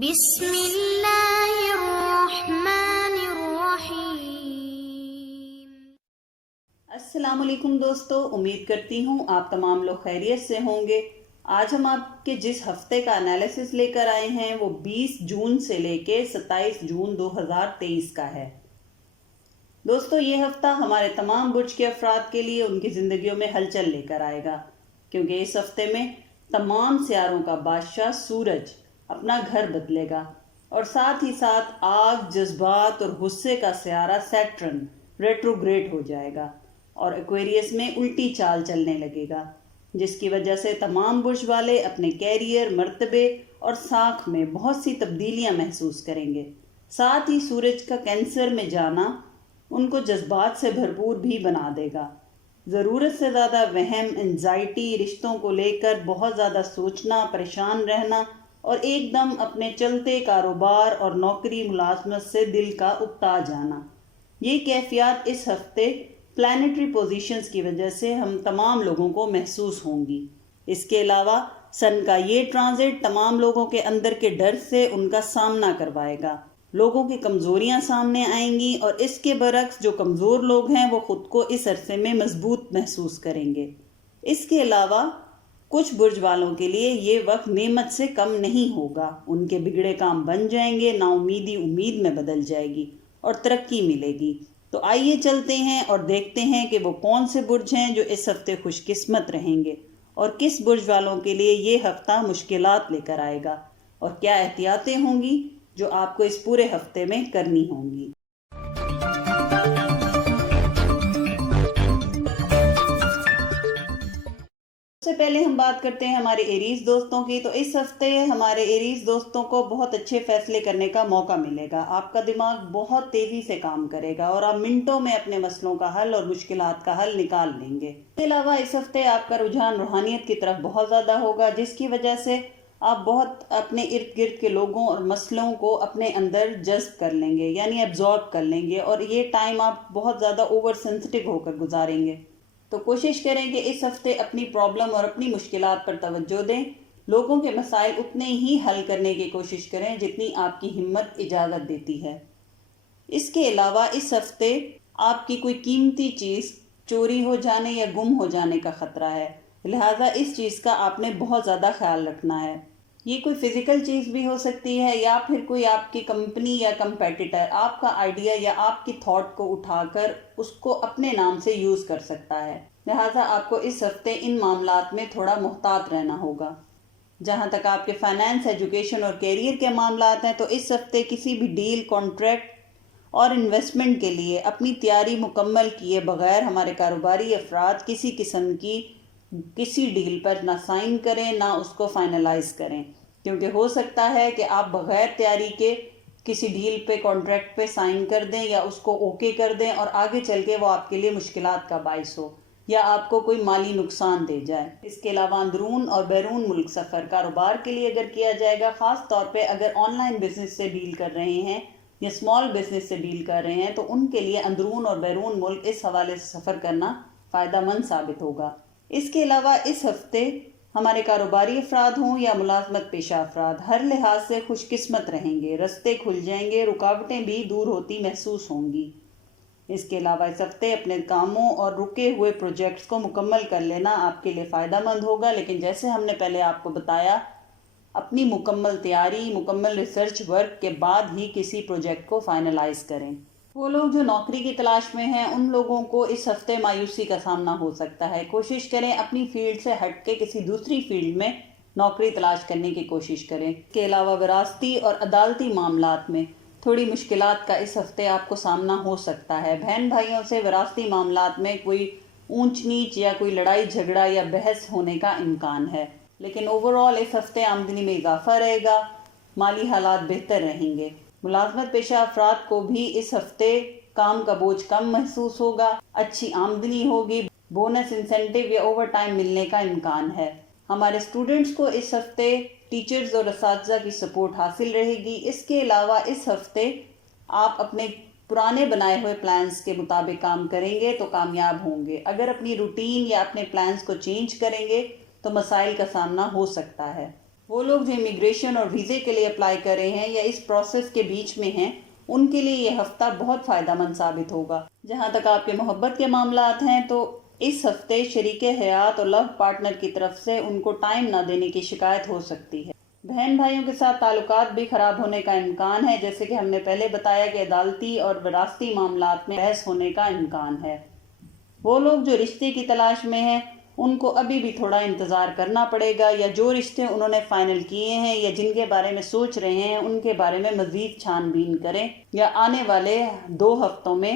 بسم اللہ الرحمن الرحیم۔ السلام علیکم دوستو، امید کرتی ہوں آپ تمام لوگ خیریت سے ہوں گے۔ آج ہم آپ کے جس ہفتے کا انالیسس لے کر آئے ہیں وہ 20 جون سے لے کے 27 جون 2023 کا ہے۔ دوستو، یہ ہفتہ ہمارے تمام برج کے افراد کے لیے ان کی زندگیوں میں ہلچل لے کر آئے گا، کیونکہ اس ہفتے میں تمام سیاروں کا بادشاہ سورج اپنا گھر بدلے گا، اور ساتھ ہی ساتھ آگ، جذبات اور غصے کا سیارہ سیٹرن ریٹروگریڈ ہو جائے گا اور ایکویریس میں الٹی چال چلنے لگے گا، جس کی وجہ سے تمام برج والے اپنے کیریئر، مرتبے اور ساکھ میں بہت سی تبدیلیاں محسوس کریں گے۔ ساتھ ہی سورج کا کینسر میں جانا ان کو جذبات سے بھرپور بھی بنا دے گا۔ ضرورت سے زیادہ وہم، انزائٹی، رشتوں کو لے کر بہت زیادہ سوچنا، پریشان رہنا اور ایک دم اپنے چلتے کاروبار اور نوکری ملازمت سے دل کا اکتا جانا، یہ کیفیات اس ہفتے پلانیٹری پوزیشنز کی وجہ سے ہم تمام لوگوں کو محسوس ہوں گی۔ اس کے علاوہ سن کا یہ ٹرانزٹ تمام لوگوں کے اندر کے ڈر سے ان کا سامنا کروائے گا، لوگوں کی کمزوریاں سامنے آئیں گی، اور اس کے برعکس جو کمزور لوگ ہیں وہ خود کو اس عرصے میں مضبوط محسوس کریں گے۔ اس کے علاوہ کچھ برج والوں کے لیے یہ وقت نعمت سے کم نہیں ہوگا، ان کے بگڑے کام بن جائیں گے، نا امیدی امید میں بدل جائے گی اور ترقی ملے گی۔ تو آئیے چلتے ہیں اور دیکھتے ہیں کہ وہ کون سے برج ہیں جو اس ہفتے خوش قسمت رہیں گے، اور کس برج والوں کے لیے یہ ہفتہ مشکلات لے کر آئے گا، اور کیا احتیاطیں ہوں گی جو آپ کو اس پورے ہفتے میں کرنی ہوں گی۔ سب سے پہلے ہم بات کرتے ہیں ہمارے ایریز دوستوں کی۔ تو اس ہفتے ہمارے ایریز دوستوں کو بہت اچھے فیصلے کرنے کا موقع ملے گا، آپ کا دماغ بہت تیزی سے کام کرے گا اور آپ منٹوں میں اپنے مسئلوں کا حل اور مشکلات کا حل نکال لیں گے۔ اس کے علاوہ اس ہفتے آپ کا رجحان روحانیت کی طرف بہت زیادہ ہوگا، جس کی وجہ سے آپ بہت اپنے ارد گرد کے لوگوں اور مسئلوں کو اپنے اندر جذب کر لیں گے، یعنی ایبزارب کر لیں گے، اور یہ ٹائم آپ بہت زیادہ اوور سینسٹیو ہو کر گزاریں گے۔ تو کوشش کریں کہ اس ہفتے اپنی پرابلم اور اپنی مشکلات پر توجہ دیں، لوگوں کے مسائل اتنے ہی حل کرنے کی کوشش کریں جتنی آپ کی ہمت اجازت دیتی ہے۔ اس کے علاوہ اس ہفتے آپ کی کوئی قیمتی چیز چوری ہو جانے یا گم ہو جانے کا خطرہ ہے، لہٰذا اس چیز کا آپ نے بہت زیادہ خیال رکھنا ہے۔ یہ کوئی فزیکل چیز بھی ہو سکتی ہے، یا پھر کوئی آپ کی کمپنی یا کمپیٹیٹر آپ کا آئیڈیا یا آپ کی تھاٹ کو اٹھا کر اس کو اپنے نام سے یوز کر سکتا ہے، لہٰذا آپ کو اس ہفتے ان معاملات میں تھوڑا محتاط رہنا ہوگا۔ جہاں تک آپ کے فائنانس، ایجوکیشن اور کیریئر کے معاملات ہیں، تو اس ہفتے کسی بھی ڈیل، کانٹریکٹ اور انویسٹمنٹ کے لیے اپنی تیاری مکمل کیے بغیر ہمارے کاروباری افراد کسی قسم کی کسی ڈیل پر نہ سائن کریں، نہ اس کو فائنلائز کریں، کیونکہ ہو سکتا ہے کہ آپ بغیر تیاری کے کسی ڈیل پہ، کانٹریکٹ پہ سائن کر دیں یا اس کو اوکے کر دیں، اور آگے چل کے وہ آپ کے لیے مشکلات کا باعث ہو یا آپ کو کوئی مالی نقصان دے جائے۔ اس کے علاوہ اندرون اور بیرون ملک سفر کاروبار کے لیے اگر کیا جائے گا، خاص طور پہ اگر آن لائن بزنس سے ڈیل کر رہے ہیں یا اسمال بزنس سے ڈیل کر رہے ہیں، تو ان کے لیے اندرون اور بیرون ملک اس حوالے سے سفر کرنا فائدہ مند ثابت ہوگا۔ اس کے علاوہ اس ہفتے ہمارے کاروباری افراد ہوں یا ملازمت پیشہ افراد ہر لحاظ سے خوش قسمت رہیں گے، رستے کھل جائیں گے، رکاوٹیں بھی دور ہوتی محسوس ہوں گی۔ اس کے علاوہ اس ہفتے اپنے کاموں اور رکے ہوئے پروجیکٹس کو مکمل کر لینا آپ کے لیے فائدہ مند ہوگا، لیکن جیسے ہم نے پہلے آپ کو بتایا، اپنی مکمل تیاری، مکمل ریسرچ ورک کے بعد ہی کسی پروجیکٹ کو فائنلائز کریں۔ وہ لوگ جو نوکری کی تلاش میں ہیں، ان لوگوں کو اس ہفتے مایوسی کا سامنا ہو سکتا ہے۔ کوشش کریں اپنی فیلڈ سے ہٹ کے کسی دوسری فیلڈ میں نوکری تلاش کرنے کی کوشش کریں۔ اس کے علاوہ وراثتی اور عدالتی معاملات میں تھوڑی مشکلات کا اس ہفتے آپ کو سامنا ہو سکتا ہے۔ بہن بھائیوں سے وراثتی معاملات میں کوئی اونچ نیچ یا کوئی لڑائی جھگڑا یا بحث ہونے کا امکان ہے، لیکن اوورآل اس ہفتے آمدنی میں اضافہ رہے گا، مالی حالات بہتر رہیں گے۔ ملازمت پیشہ افراد کو بھی اس ہفتے کام کا بوجھ کم محسوس ہوگا، اچھی آمدنی ہوگی، بونس، انسینٹیو یا اوور ٹائم ملنے کا امکان ہے۔ ہمارے اسٹوڈنٹس کو اس ہفتے ٹیچرز اور اساتذہ کی سپورٹ حاصل رہے گی۔ اس کے علاوہ اس ہفتے آپ اپنے پرانے بنائے ہوئے پلانز کے مطابق کام کریں گے تو کامیاب ہوں گے، اگر اپنی روٹین یا اپنے پلانز کو چینج کریں گے تو مسائل کا سامنا ہو سکتا ہے۔ وہ لوگ جو امیگریشن اور ویزے کے لیے اپلائی کر رہے ہیں یا اس پروسیس کے بیچ میں ہیں، ان کے لیے یہ ہفتہ بہت فائدہ مند ثابت ہوگا۔ جہاں تک آپ کے محبت کے معاملات ہیں تو اس ہفتے شریک حیات اور لو پارٹنر کی طرف سے ان کو ٹائم نہ دینے کی شکایت ہو سکتی ہے۔ بہن بھائیوں کے ساتھ تعلقات بھی خراب ہونے کا امکان ہے، جیسے کہ ہم نے پہلے بتایا کہ عدالتی اور وراثتی معاملات میں بحث ہونے کا امکان ہے۔ وہ لوگ جو رشتے کی تلاش میں ہیں ان کو ابھی بھی تھوڑا انتظار کرنا پڑے گا، یا جو رشتے انہوں نے فائنل کیے ہیں یا جن کے بارے میں سوچ رہے ہیں ان کے بارے میں مزید چھان بین کریں، یا آنے والے 2 ہفتوں میں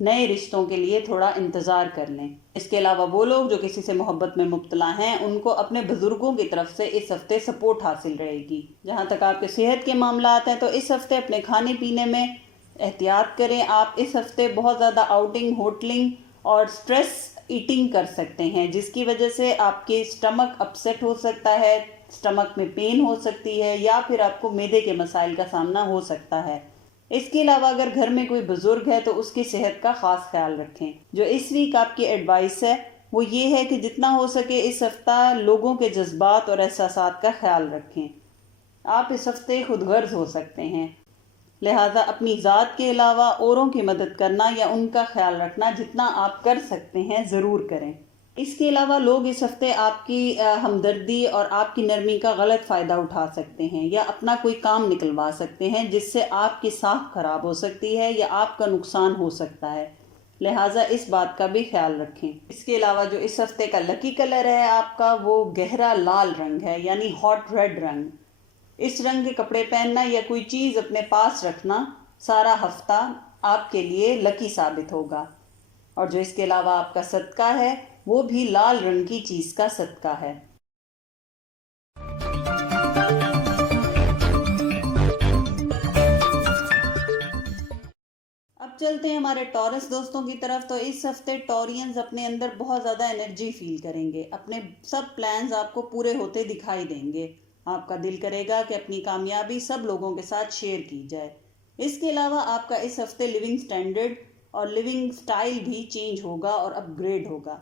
نئے رشتوں کے لیے تھوڑا انتظار کر لیں۔ اس کے علاوہ وہ لوگ جو کسی سے محبت میں مبتلا ہیں ان کو اپنے بزرگوں کی طرف سے اس ہفتے سپورٹ حاصل رہے گی۔ جہاں تک آپ کے صحت کے معاملات ہیں تو اس ہفتے اپنے کھانے پینے میں احتیاط کریں۔ آپ اس ہفتے بہت زیادہ آؤٹنگ، ہوٹلنگ اور سٹریس ایٹنگ کر سکتے ہیں، جس کی وجہ سے آپ کی سٹمک اپسیٹ ہو سکتا ہے، سٹمک میں پین ہو سکتی ہے، یا پھر آپ کو معدے کے مسائل کا سامنا ہو سکتا ہے۔ اس کے علاوہ اگر گھر میں کوئی بزرگ ہے تو اس کی صحت کا خاص خیال رکھیں۔ جو اس ویک آپ کی ایڈوائس ہے وہ یہ ہے کہ جتنا ہو سکے اس ہفتہ لوگوں کے جذبات اور احساسات کا خیال رکھیں۔ آپ اس ہفتے خود غرض ہو سکتے ہیں، لہٰذا اپنی ذات کے علاوہ اوروں کی مدد کرنا یا ان کا خیال رکھنا جتنا آپ کر سکتے ہیں ضرور کریں۔ اس کے علاوہ لوگ اس ہفتے آپ کی ہمدردی اور آپ کی نرمی کا غلط فائدہ اٹھا سکتے ہیں، یا اپنا کوئی کام نکلوا سکتے ہیں جس سے آپ کی ساکھ خراب ہو سکتی ہے یا آپ کا نقصان ہو سکتا ہے، لہٰذا اس بات کا بھی خیال رکھیں۔ اس کے علاوہ جو اس ہفتے کا لکی کلر ہے آپ کا وہ گہرا لال رنگ ہے، یعنی ہاٹ ریڈ رنگ۔ اس رنگ کے کپڑے پہننا یا کوئی چیز اپنے پاس رکھنا سارا ہفتہ آپ کے لیے لکی ثابت ہوگا۔ اور جو اس کے علاوہ آپ کا صدقہ ہے وہ بھی لال رنگ کی چیز کا صدقہ ہے۔ اب چلتے ہیں ہمارے ٹورس دوستوں کی طرف۔ تو اس ہفتے ٹورینز اپنے اندر بہت زیادہ انرجی فیل کریں گے، اپنے سب پلانز آپ کو پورے ہوتے دکھائی دیں گے۔ آپ کا دل کرے گا کہ اپنی کامیابی سب لوگوں کے ساتھ شیئر کی جائے۔ اس کے علاوہ آپ کا اس ہفتے لیونگ سٹینڈرڈ اور لیونگ سٹائل بھی چینج ہوگا اور اپ گریڈ ہوگا۔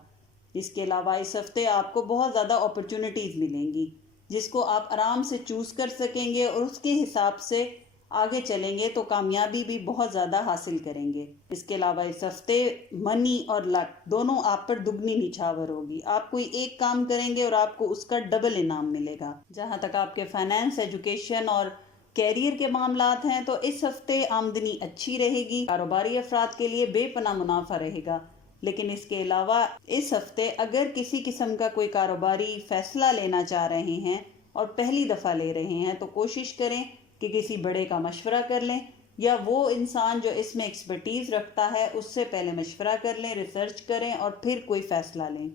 اس کے علاوہ اس ہفتے آپ کو بہت زیادہ اپرچونٹیز ملیں گی جس کو آپ آرام سے چوز کر سکیں گے، اور اس کے حساب سے آگے چلیں گے تو کامیابی بھی بہت زیادہ حاصل کریں گے۔ اس کے علاوہ اس ہفتے منی اور لک دونوں آپ پر دگنی نچھاور ہوگی۔ آپ کوئی ایک کام کریں گے اور آپ کو اس کا ڈبل انعام ملے گا۔ جہاں تک آپ کے فائنانس، ایجوکیشن اور کیریئر کے معاملات ہیں تو اس ہفتے آمدنی اچھی رہے گی۔ کاروباری افراد کے لیے بے پناہ منافع رہے گا، لیکن اس کے علاوہ اس ہفتے اگر کسی قسم کا کوئی کاروباری فیصلہ لینا چاہ رہے ہیں اور پہلی دفعہ لے رہے ہیں تو کوشش کریں کہ کسی بڑے کا مشورہ کر لیں، یا وہ انسان جو اس میں ایکسپرٹیز رکھتا ہے اس سے پہلے مشورہ کر لیں، ریسرچ کریں اور پھر کوئی فیصلہ لیں۔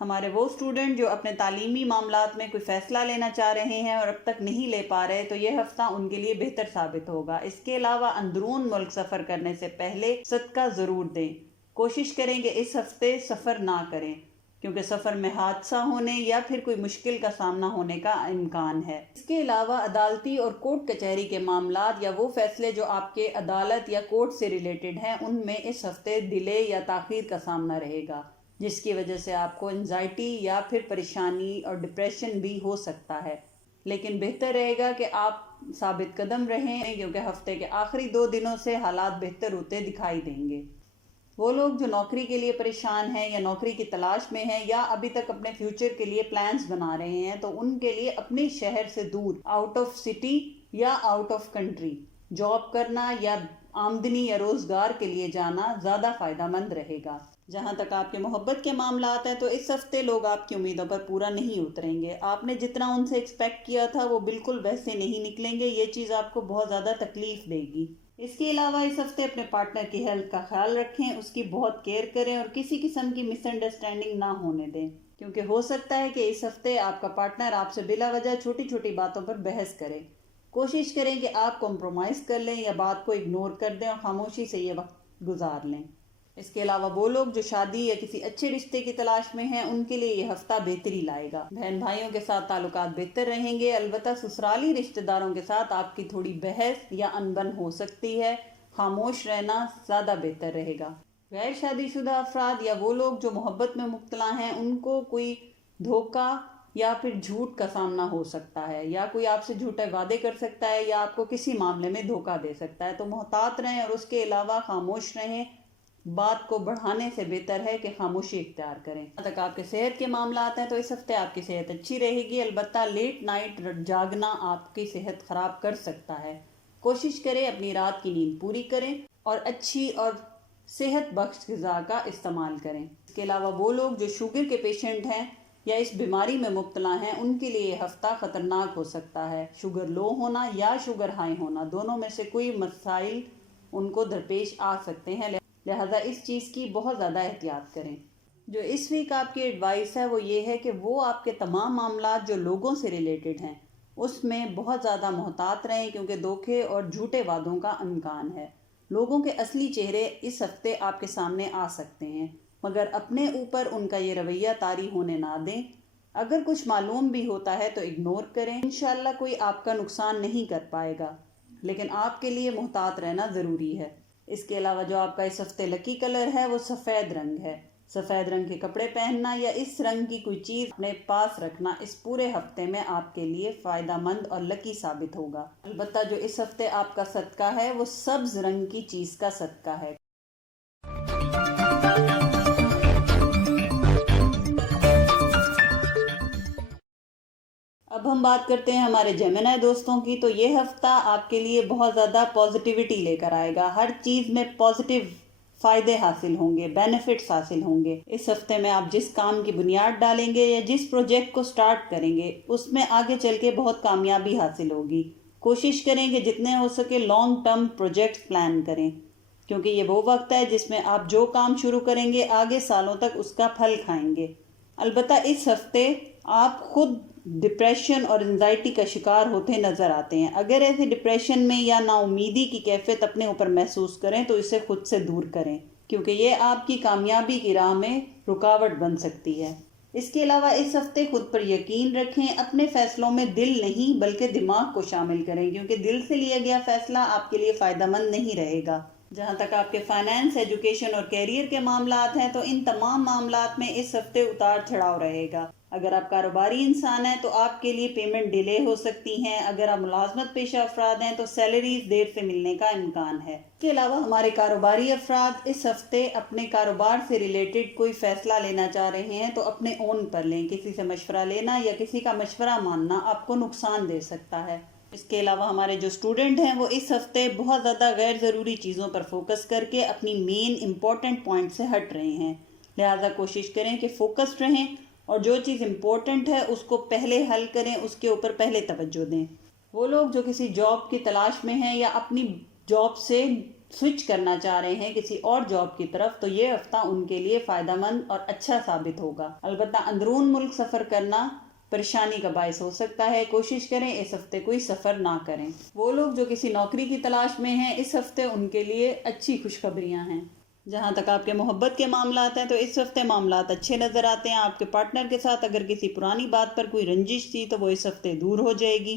ہمارے وہ اسٹوڈنٹ جو اپنے تعلیمی معاملات میں کوئی فیصلہ لینا چاہ رہے ہیں اور اب تک نہیں لے پا رہے تو یہ ہفتہ ان کے لیے بہتر ثابت ہوگا۔ اس کے علاوہ اندرون ملک سفر کرنے سے پہلے صدقہ ضرور دیں۔ کوشش کریں کہ اس ہفتے سفر نہ کریں، کیونکہ سفر میں حادثہ ہونے یا پھر کوئی مشکل کا سامنا ہونے کا امکان ہے۔ اس کے علاوہ عدالتی اور کورٹ کچہری کے معاملات یا وہ فیصلے جو آپ کے عدالت یا کورٹ سے ریلیٹڈ ہیں ان میں اس ہفتے ڈیلے یا تاخیر کا سامنا رہے گا، جس کی وجہ سے آپ کو انزائٹی یا پھر پریشانی اور ڈپریشن بھی ہو سکتا ہے، لیکن بہتر رہے گا کہ آپ ثابت قدم رہیں، کیونکہ ہفتے کے آخری 2 دنوں سے حالات بہتر ہوتے دکھائی دیں گے۔ وہ لوگ جو نوکری کے لیے پریشان ہیں یا نوکری کی تلاش میں ہیں یا ابھی تک اپنے فیوچر کے لیے پلانز بنا رہے ہیں تو ان کے لیے اپنے شہر سے دور، آؤٹ آف سٹی یا آؤٹ آف کنٹری جاب کرنا یا آمدنی یا روزگار کے لیے جانا زیادہ فائدہ مند رہے گا۔ جہاں تک آپ کے محبت کے معاملات ہیں تو اس ہفتے لوگ آپ کی امیدوں پر پورا نہیں اتریں گے۔ آپ نے جتنا ان سے ایکسپیکٹ کیا تھا وہ بالکل ویسے نہیں نکلیں گے، یہ چیز آپ کو بہت زیادہ تکلیف دے گی۔ اس کے علاوہ اس ہفتے اپنے پارٹنر کی ہیلتھ کا خیال رکھیں، اس کی بہت کیئر کریں اور کسی قسم کی مس انڈرسٹینڈنگ نہ ہونے دیں، کیونکہ ہو سکتا ہے کہ اس ہفتے آپ کا پارٹنر آپ سے بلا وجہ چھوٹی چھوٹی باتوں پر بحث کرے۔ کوشش کریں کہ آپ کمپرومائز کر لیں یا بات کو اگنور کر دیں اور خاموشی سے یہ وقت گزار لیں۔ اس کے علاوہ وہ لوگ جو شادی یا کسی اچھے رشتے کی تلاش میں ہیں ان کے لیے یہ ہفتہ بہتری لائے گا۔ بہن بھائیوں کے ساتھ تعلقات بہتر رہیں گے، البتہ سسرالی رشتہ داروں کے ساتھ آپ کی تھوڑی بحث یا انبن ہو سکتی ہے، خاموش رہنا زیادہ بہتر رہے گا۔ غیر شادی شدہ افراد یا وہ لوگ جو محبت میں مبتلا ہیں ان کو کوئی دھوکہ یا پھر جھوٹ کا سامنا ہو سکتا ہے، یا کوئی آپ سے جھوٹے وعدے کر سکتا ہے، یا آپ کو کسی معاملے میں دھوکہ دے سکتا ہے۔ تو محتاط رہیں اور اس کے علاوہ خاموش رہیں۔ بات کو بڑھانے سے بہتر ہے کہ خاموشی اختیار کریں۔ جہاں تک آپ کے صحت کے معاملات ہیں تو اس ہفتے آپ کی صحت اچھی رہے گی، البتہ لیٹ نائٹ جاگنا آپ کی صحت خراب کر سکتا ہے۔ کوشش کریں اپنی رات کی نیند پوری کریں اور اچھی اور صحت بخش غذا کا استعمال کریں۔ اس کے علاوہ وہ لوگ جو شوگر کے پیشنٹ ہیں یا اس بیماری میں مبتلا ہیں، ان کے لیے یہ ہفتہ خطرناک ہو سکتا ہے۔ شوگر لو ہونا یا شوگر ہائی ہونا، دونوں میں سے کوئی مسائل ان کو درپیش آ سکتے ہیں، لہذا اس چیز کی بہت زیادہ احتیاط کریں۔ جو اس ویک آپ کی ایڈوائس ہے وہ یہ ہے کہ وہ آپ کے تمام معاملات جو لوگوں سے ریلیٹڈ ہیں اس میں بہت زیادہ محتاط رہیں، کیونکہ دھوکے اور جھوٹے وعدوں کا امکان ہے۔ لوگوں کے اصلی چہرے اس ہفتے آپ کے سامنے آ سکتے ہیں، مگر اپنے اوپر ان کا یہ رویہ طاری ہونے نہ دیں۔ اگر کچھ معلوم بھی ہوتا ہے تو اگنور کریں، انشاءاللہ کوئی آپ کا نقصان نہیں کر پائے گا، لیکن آپ کے لیے محتاط رہنا ضروری ہے۔ اس کے علاوہ جو آپ کا اس ہفتے لکی کلر ہے وہ سفید رنگ ہے۔ سفید رنگ کے کپڑے پہننا یا اس رنگ کی کوئی چیز اپنے پاس رکھنا اس پورے ہفتے میں آپ کے لیے فائدہ مند اور لکی ثابت ہوگا۔ البتہ جو اس ہفتے آپ کا صدقہ ہے وہ سبز رنگ کی چیز کا صدقہ ہے۔ اب ہم بات کرتے ہیں ہمارے جیمنائی دوستوں کی۔ تو یہ ہفتہ آپ کے لیے بہت زیادہ پازیٹیوٹی لے کر آئے گا، ہر چیز میں پازیٹیو فائدے حاصل ہوں گے، بینیفٹس حاصل ہوں گے۔ اس ہفتے میں آپ جس کام کی بنیاد ڈالیں گے یا جس پروجیکٹ کو سٹارٹ کریں گے اس میں آگے چل کے بہت کامیابی حاصل ہوگی۔ کوشش کریں کہ جتنے ہو سکے لانگ ٹرم پروجیکٹ پلان کریں، کیونکہ یہ وہ وقت ہے جس میں آپ جو کام شروع کریں گے آگے سالوں تک اس کا پھل کھائیں گے۔ البتہ اس ہفتے آپ خود ڈپریشن اور انزائٹی کا شکار ہوتے نظر آتے ہیں۔ اگر ایسے ڈپریشن میں یا نا امیدی کی کیفیت اپنے اوپر محسوس کریں تو اسے خود سے دور کریں، کیونکہ یہ آپ کی کامیابی کی راہ میں رکاوٹ بن سکتی ہے۔ اس کے علاوہ اس ہفتے خود پر یقین رکھیں، اپنے فیصلوں میں دل نہیں بلکہ دماغ کو شامل کریں، کیونکہ دل سے لیا گیا فیصلہ آپ کے لیے فائدہ مند نہیں رہے گا۔ جہاں تک آپ کے فائنانس، ایجوکیشن اور کیریئر کے معاملات ہیں تو ان تمام معاملات میں اس ہفتے اتار چڑھاؤ رہے گا۔ اگر آپ کاروباری انسان ہیں تو آپ کے لیے پیمنٹ ڈیلے ہو سکتی ہیں، اگر آپ ملازمت پیشہ افراد ہیں تو سیلریز دیر سے ملنے کا امکان ہے۔ اس کے علاوہ ہمارے کاروباری افراد اس ہفتے اپنے کاروبار سے ریلیٹڈ کوئی فیصلہ لینا چاہ رہے ہیں تو اپنے اون پر لیں، کسی سے مشورہ لینا یا کسی کا مشورہ ماننا آپ کو نقصان دے سکتا ہے۔ اس کے علاوہ ہمارے جو اسٹوڈنٹ ہیں وہ اس ہفتے بہت زیادہ غیر ضروری چیزوں پر فوکس کر کے اپنی مین امپورٹنٹ پوائنٹ سے ہٹ رہے ہیں، لہذا کوشش کریں کہ فوکسڈ رہیں اور جو چیز امپورٹنٹ ہے اس کو پہلے حل کریں، اس کے اوپر پہلے توجہ دیں۔ وہ لوگ جو کسی جاب کی تلاش میں ہیں یا اپنی جاب سے سوئچ کرنا چاہ رہے ہیں کسی اور جاب کی طرف، تو یہ ہفتہ ان کے لیے فائدہ مند اور اچھا ثابت ہوگا۔ البتہ اندرون ملک سفر کرنا پریشانی کا باعث ہو سکتا ہے، کوشش کریں اس ہفتے کوئی سفر نہ کریں۔ وہ لوگ جو کسی نوکری کی تلاش میں ہیں اس ہفتے ان کے لیے اچھی خوشخبریاں ہیں۔ جہاں تک آپ کے محبت کے معاملات ہیں تو اس ہفتے معاملات اچھے نظر آتے ہیں۔ آپ کے پارٹنر کے ساتھ اگر کسی پرانی بات پر کوئی رنجش تھی تو وہ اس ہفتے دور ہو جائے گی،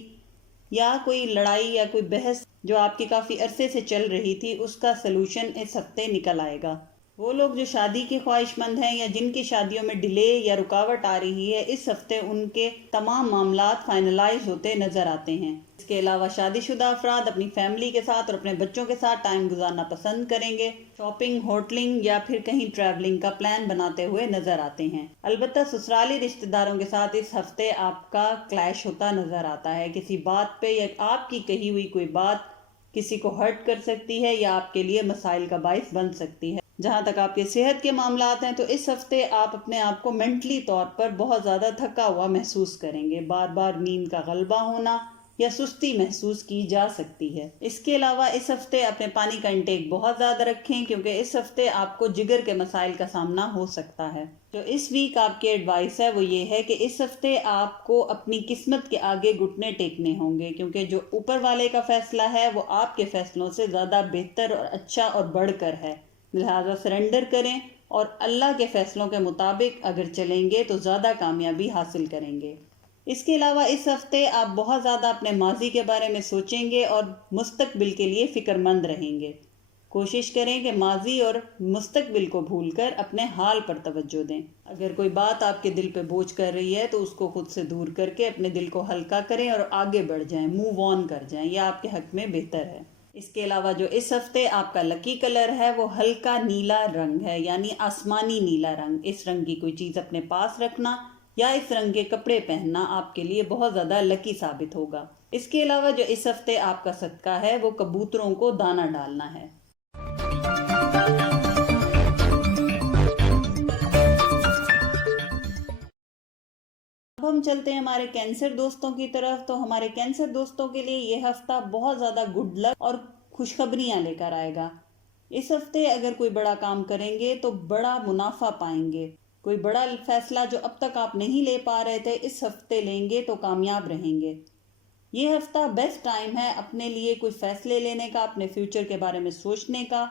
یا کوئی لڑائی یا کوئی بحث جو آپ کی کافی عرصے سے چل رہی تھی اس کا سلوشن اس ہفتے نکل آئے گا۔ وہ لوگ جو شادی کے خواہش مند ہیں یا جن کی شادیوں میں ڈیلے یا رکاوٹ آ رہی ہے، اس ہفتے ان کے تمام معاملات فائنلائز ہوتے نظر آتے ہیں۔ اس کے علاوہ شادی شدہ افراد اپنی فیملی کے ساتھ اور اپنے بچوں کے ساتھ ٹائم گزارنا پسند کریں گے، شاپنگ، ہوٹلنگ یا پھر کہیں ٹریولنگ کا پلان بناتے ہوئے نظر آتے ہیں۔ البتہ سسرالی رشتہ داروں کے ساتھ اس ہفتے آپ کا کلیش ہوتا نظر آتا ہے، کسی بات پہ یا آپ کی کہی ہوئی کوئی بات کسی کو ہرٹ کر سکتی ہے یا آپ کے لیے مسائل کا باعث بن سکتی ہے۔ جہاں تک آپ کے صحت کے معاملات ہیں تو اس ہفتے آپ اپنے آپ کو مینٹلی طور پر بہت زیادہ تھکا ہوا محسوس کریں گے، بار بار نیند کا غلبہ ہونا یا سستی محسوس کی جا سکتی ہے۔ اس کے علاوہ اس ہفتے اپنے پانی کا انٹیک بہت زیادہ رکھیں، کیونکہ اس ہفتے آپ کو جگر کے مسائل کا سامنا ہو سکتا ہے۔ جو اس ویک آپ کی ایڈوائس ہے وہ یہ ہے کہ اس ہفتے آپ کو اپنی قسمت کے آگے گھٹنے ٹیکنے ہوں گے، کیونکہ جو اوپر والے کا فیصلہ ہے وہ آپ کے فیصلوں سے زیادہ بہتر اور اچھا اور بڑھ کر ہے، لہذا سرنڈر کریں اور اللہ کے فیصلوں کے مطابق اگر چلیں گے تو زیادہ کامیابی حاصل کریں گے۔ اس کے علاوہ اس ہفتے آپ بہت زیادہ اپنے ماضی کے بارے میں سوچیں گے اور مستقبل کے لیے فکر مند رہیں گے۔ کوشش کریں کہ ماضی اور مستقبل کو بھول کر اپنے حال پر توجہ دیں۔ اگر کوئی بات آپ کے دل پہ بوجھ کر رہی ہے تو اس کو خود سے دور کر کے اپنے دل کو ہلکا کریں اور آگے بڑھ جائیں، موو آن کر جائیں، یہ آپ کے حق میں بہتر ہے۔ اس کے علاوہ جو اس ہفتے آپ کا لکی کلر ہے وہ ہلکا نیلا رنگ ہے، یعنی آسمانی نیلا رنگ۔ اس رنگ کی کوئی چیز اپنے پاس رکھنا یا اس رنگ کے کپڑے پہننا آپ کے لیے بہت زیادہ لکی ثابت ہوگا۔ اس کے علاوہ جو اس ہفتے آپ کا صدقہ ہے وہ کبوتروں کو دانہ ڈالنا ہے۔ اب ہم چلتے ہیں ہمارے کینسر دوستوں کی طرف۔ تو ہمارے کینسر دوستوں کے لیے یہ ہفتہ بہت زیادہ گڈ لک اور خوشخبریاں لے کر آئے گا۔ اس ہفتے اگر کوئی بڑا کام کریں گے تو بڑا منافع پائیں گے۔ کوئی بڑا فیصلہ جو اب تک آپ نہیں لے پا رہے تھے اس ہفتے لیں گے تو کامیاب رہیں گے۔ یہ ہفتہ بیسٹ ٹائم ہے اپنے لیے کوئی فیصلے لینے کا، اپنے فیوچر کے بارے میں سوچنے کا،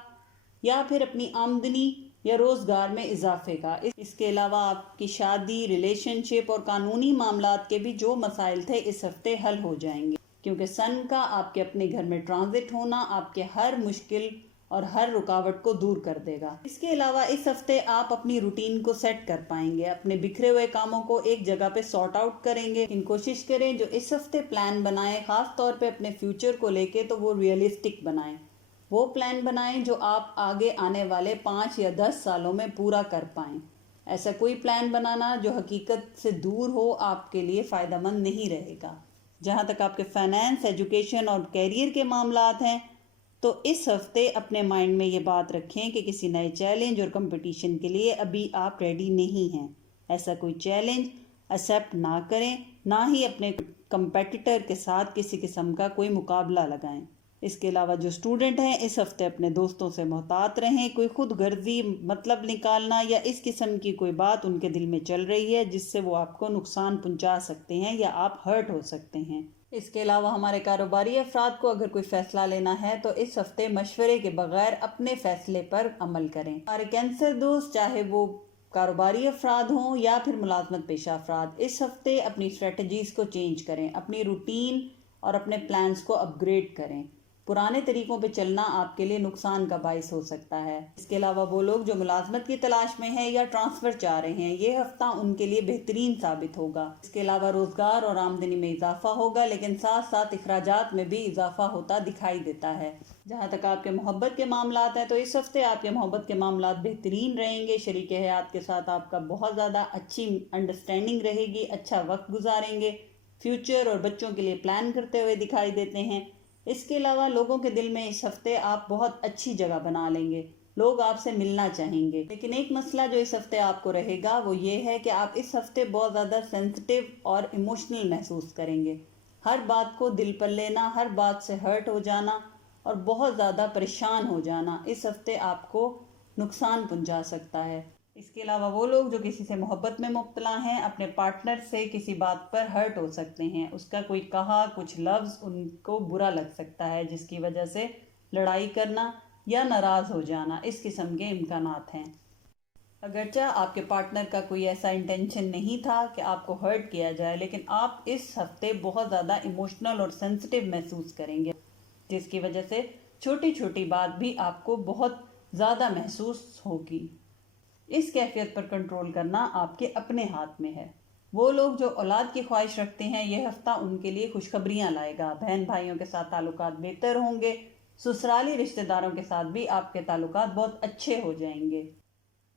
یا پھر اپنی آمدنی یا روزگار میں اضافے کا۔ اس کے علاوہ آپ کی شادی، ریلیشن شپ اور قانونی معاملات کے بھی جو مسائل تھے اس ہفتے حل ہو جائیں گے، کیونکہ سن کا آپ کے اپنے گھر میں ٹرانزٹ ہونا آپ کے ہر مشکل اور ہر رکاوٹ کو دور کر دے گا۔ اس کے علاوہ اس ہفتے آپ اپنی روٹین کو سیٹ کر پائیں گے، اپنے بکھرے ہوئے کاموں کو ایک جگہ پہ سارٹ آؤٹ کریں گے۔ کوشش کریں جو اس ہفتے پلان بنائیں، خاص طور پہ اپنے فیوچر کو لے کے، تو وہ ریئلسٹک بنائیں۔ وہ پلان بنائیں جو آپ آگے آنے والے 5 یا 10 سالوں میں پورا کر پائیں۔ ایسا کوئی پلان بنانا جو حقیقت سے دور ہو آپ کے لیے فائدہ مند نہیں رہے گا۔ جہاں تک آپ کے فائنانس، ایجوکیشن اور کیریئر کے معاملات ہیں تو اس ہفتے اپنے مائنڈ میں یہ بات رکھیں کہ کسی نئے چیلنج اور کمپٹیشن کے لیے ابھی آپ ریڈی نہیں ہیں۔ ایسا کوئی چیلنج ایکسیپٹ نہ کریں، نہ ہی اپنے کمپیٹیٹر کے ساتھ کسی قسم کا کوئی مقابلہ لگائیں۔ اس کے علاوہ جو اسٹوڈنٹ ہیں اس ہفتے اپنے دوستوں سے محتاط رہیں۔ کوئی خود غرضی مطلب نکالنا یا اس قسم کی کوئی بات ان کے دل میں چل رہی ہے جس سے وہ آپ کو نقصان پہنچا سکتے ہیں یا آپ ہرٹ ہو سکتے ہیں۔ اس کے علاوہ ہمارے کاروباری افراد کو اگر کوئی فیصلہ لینا ہے تو اس ہفتے مشورے کے بغیر اپنے فیصلے پر عمل کریں۔ ہمارے کینسر دوست چاہے وہ کاروباری افراد ہوں یا پھر ملازمت پیشہ افراد، اس ہفتے اپنی اسٹریٹجیز کو چینج کریں، اپنی روٹین اور اپنے پلانز کو اپ گریڈ کریں۔ پرانے طریقوں پہ چلنا آپ کے لیے نقصان کا باعث ہو سکتا ہے۔ اس کے علاوہ وہ لوگ جو ملازمت کی تلاش میں ہیں یا ٹرانسفر چاہ رہے ہیں، یہ ہفتہ ان کے لیے بہترین ثابت ہوگا۔ اس کے علاوہ روزگار اور آمدنی میں اضافہ ہوگا، لیکن ساتھ ساتھ اخراجات میں بھی اضافہ ہوتا دکھائی دیتا ہے۔ جہاں تک آپ کے محبت کے معاملات ہیں تو اس ہفتے آپ کے محبت کے معاملات بہترین رہیں گے۔ شریک حیات کے ساتھ آپ کا بہت زیادہ اچھی انڈرسٹینڈنگ رہے گی، اچھا وقت گزاریں گے، فیوچر اور بچوں کے لیے پلان کرتے ہوئے دکھائی دیتے ہیں۔ اس کے علاوہ لوگوں کے دل میں اس ہفتے آپ بہت اچھی جگہ بنا لیں گے، لوگ آپ سے ملنا چاہیں گے۔ لیکن ایک مسئلہ جو اس ہفتے آپ کو رہے گا وہ یہ ہے کہ آپ اس ہفتے بہت زیادہ سینسٹیو اور ایموشنل محسوس کریں گے۔ ہر بات کو دل پر لینا، ہر بات سے ہرٹ ہو جانا اور بہت زیادہ پریشان ہو جانا اس ہفتے آپ کو نقصان پہنچا سکتا ہے۔ اس کے علاوہ وہ لوگ جو کسی سے محبت میں مبتلا ہیں اپنے پارٹنر سے کسی بات پر ہرٹ ہو سکتے ہیں، اس کا کوئی کہا کچھ لفظ ان کو برا لگ سکتا ہے جس کی وجہ سے لڑائی کرنا یا ناراض ہو جانا، اس قسم کے امکانات ہیں۔ اگرچہ آپ کے پارٹنر کا کوئی ایسا انٹینشن نہیں تھا کہ آپ کو ہرٹ کیا جائے، لیکن آپ اس ہفتے بہت زیادہ ایموشنل اور سینسٹیو محسوس کریں گے جس کی وجہ سے چھوٹی چھوٹی بات بھی آپ کو بہت زیادہ محسوس ہوگی۔ اس کیفیت پر کنٹرول کرنا آپ کے اپنے ہاتھ میں ہے۔ وہ لوگ جو اولاد کی خواہش رکھتے ہیں یہ ہفتہ ان کے لیے خوشخبریاں لائے گا۔ بہن بھائیوں کے ساتھ تعلقات بہتر ہوں گے، سسرالی رشتہ داروں کے ساتھ بھی آپ کے تعلقات بہت اچھے ہو جائیں گے۔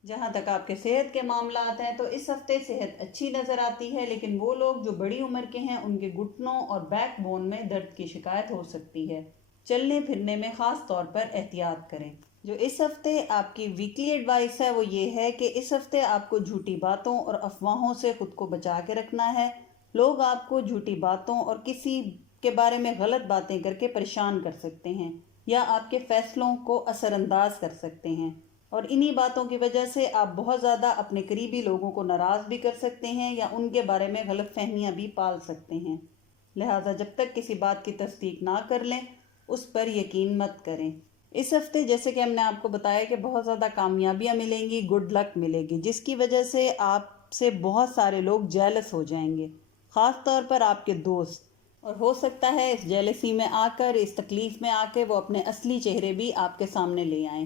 جہاں تک آپ کے صحت کے معاملات ہیں تو اس ہفتے صحت اچھی نظر آتی ہے، لیکن وہ لوگ جو بڑی عمر کے ہیں ان کے گھٹنوں اور بیک بون میں درد کی شکایت ہو سکتی ہے۔ چلنے پھرنے میں خاص طور پر احتیاط کریں۔ جو اس ہفتے آپ کی ویکلی ایڈوائس ہے وہ یہ ہے کہ اس ہفتے آپ کو جھوٹی باتوں اور افواہوں سے خود کو بچا کے رکھنا ہے۔ لوگ آپ کو جھوٹی باتوں اور کسی کے بارے میں غلط باتیں کر کے پریشان کر سکتے ہیں یا آپ کے فیصلوں کو اثر انداز کر سکتے ہیں، اور انہی باتوں کی وجہ سے آپ بہت زیادہ اپنے قریبی لوگوں کو ناراض بھی کر سکتے ہیں یا ان کے بارے میں غلط فہمیاں بھی پال سکتے ہیں۔ لہٰذا جب تک کسی بات کی تصدیق نہ کر لیں اس پر یقین مت کریں۔ اس ہفتے جیسے کہ ہم نے آپ کو بتایا کہ بہت زیادہ کامیابیاں ملیں گی، گڈ لک ملے گی، جس کی وجہ سے آپ سے بہت سارے لوگ جیلس ہو جائیں گے، خاص طور پر آپ کے دوست۔ اور ہو سکتا ہے اس جیلسی میں آ کر، اس تکلیف میں آ کے وہ اپنے اصلی چہرے بھی آپ کے سامنے لے آئیں۔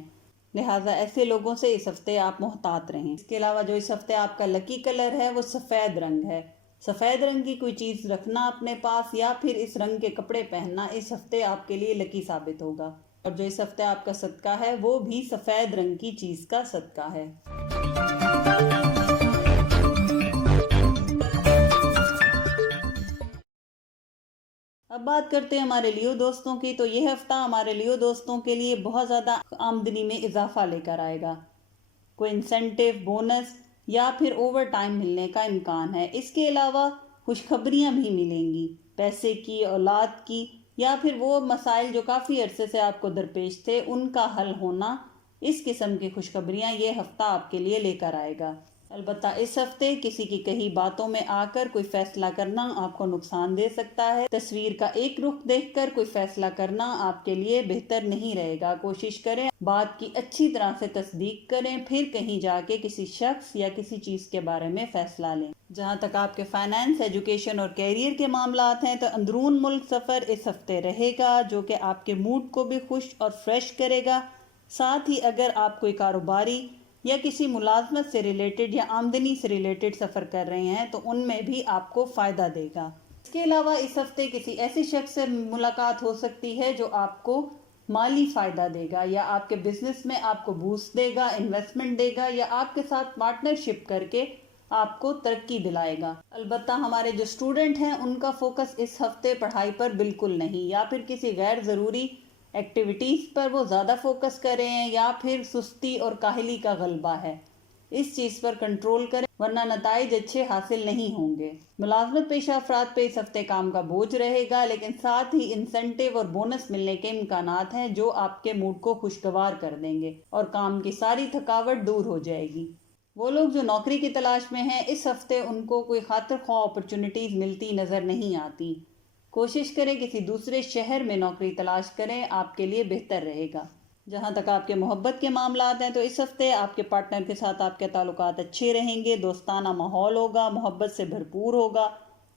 لہٰذا ایسے لوگوں سے اس ہفتے آپ محتاط رہیں۔ اس کے علاوہ جو اس ہفتے آپ کا لکی کلر ہے وہ سفید رنگ ہے۔ سفید رنگ کی کوئی چیز رکھنا اپنے پاس یا پھر اس رنگ کے کپڑے پہننا اس ہفتے آپ کے لیے لکی ثابت ہوگا۔ اور جو اس ہفتے آپ کا صدقہ ہے وہ بھی سفید رنگ کی چیز کا صدقہ ہے۔ اب بات کرتے ہیں ہمارے لیو دوستوں کی، تو یہ ہفتہ ہمارے لیو دوستوں کے لیے بہت زیادہ آمدنی میں اضافہ لے کر آئے گا۔ کوئی انسینٹیو، بونس یا پھر اوور ٹائم ملنے کا امکان ہے۔ اس کے علاوہ خوشخبریاں بھی ملیں گی، پیسے کی، اولاد کی، یا پھر وہ مسائل جو کافی عرصے سے آپ کو درپیش تھے ان کا حل ہونا۔ اس قسم کی خوشخبریاں یہ ہفتہ آپ کے لیے لے کر آئے گا۔ البتہ اس ہفتے کسی کی کہی باتوں میں آ کر کوئی فیصلہ کرنا آپ کو نقصان دے سکتا ہے۔ تصویر کا ایک رخ دیکھ کر کوئی فیصلہ کرنا آپ کے لیے بہتر نہیں رہے گا۔ کوشش کریں بات کی اچھی طرح سے تصدیق کریں، پھر کہیں جا کے کسی شخص یا کسی چیز کے بارے میں فیصلہ لیں۔ جہاں تک آپ کے فائنانس، ایجوکیشن اور کیریئر کے معاملات ہیں تو اندرون ملک سفر اس ہفتے رہے گا، جو کہ آپ کے موڈ کو بھی خوش اور فریش کرے گا۔ ساتھ ہی اگر آپ کوئی کاروباری یا کسی ملازمت سے ریلیٹڈ یا آمدنی سے ریلیٹڈ سفر کر رہے ہیں تو ان میں بھی آپ کو فائدہ دے گا۔ اس کے علاوہ اس ہفتے کسی ایسے شخص سے ملاقات ہو سکتی ہے جو آپ کو مالی فائدہ دے گا یا آپ کے بزنس میں آپ کو بوسٹ دے گا، انویسٹمنٹ دے گا یا آپ کے ساتھ پارٹنرشپ کر کے آپ کو ترقی دلائے گا۔ البتہ ہمارے جو اسٹوڈنٹ ہیں ان کا فوکس اس ہفتے پڑھائی پر بالکل نہیں، یا پھر کسی غیر ضروری ایکٹیویٹیز پر وہ زیادہ فوکس کر رہے ہیں یا پھر سستی اور کاہلی کا غلبہ ہے۔ اس چیز پر کنٹرول کریں ورنہ نتائج اچھے حاصل نہیں ہوں گے۔ ملازمت پیشہ افراد پہ اس ہفتے کام کا بوجھ رہے گا، لیکن ساتھ ہی انسینٹیو اور بونس ملنے کے امکانات ہیں جو آپ کے موڈ کو خوشگوار کر دیں گے اور کام کی ساری تھکاوٹ دور ہو جائے گی۔ وہ لوگ جو نوکری کی تلاش میں ہیں اس ہفتے ان کو کوئی خاطر خواہ اپرچونٹیز ملتی نظر نہیں آتی۔ کوشش کریں کسی دوسرے شہر میں نوکری تلاش کریں، آپ کے لیے بہتر رہے گا۔ جہاں تک آپ کے محبت کے معاملات ہیں تو اس ہفتے آپ کے پارٹنر کے ساتھ آپ کے تعلقات اچھے رہیں گے، دوستانہ ماحول ہوگا، محبت سے بھرپور ہوگا،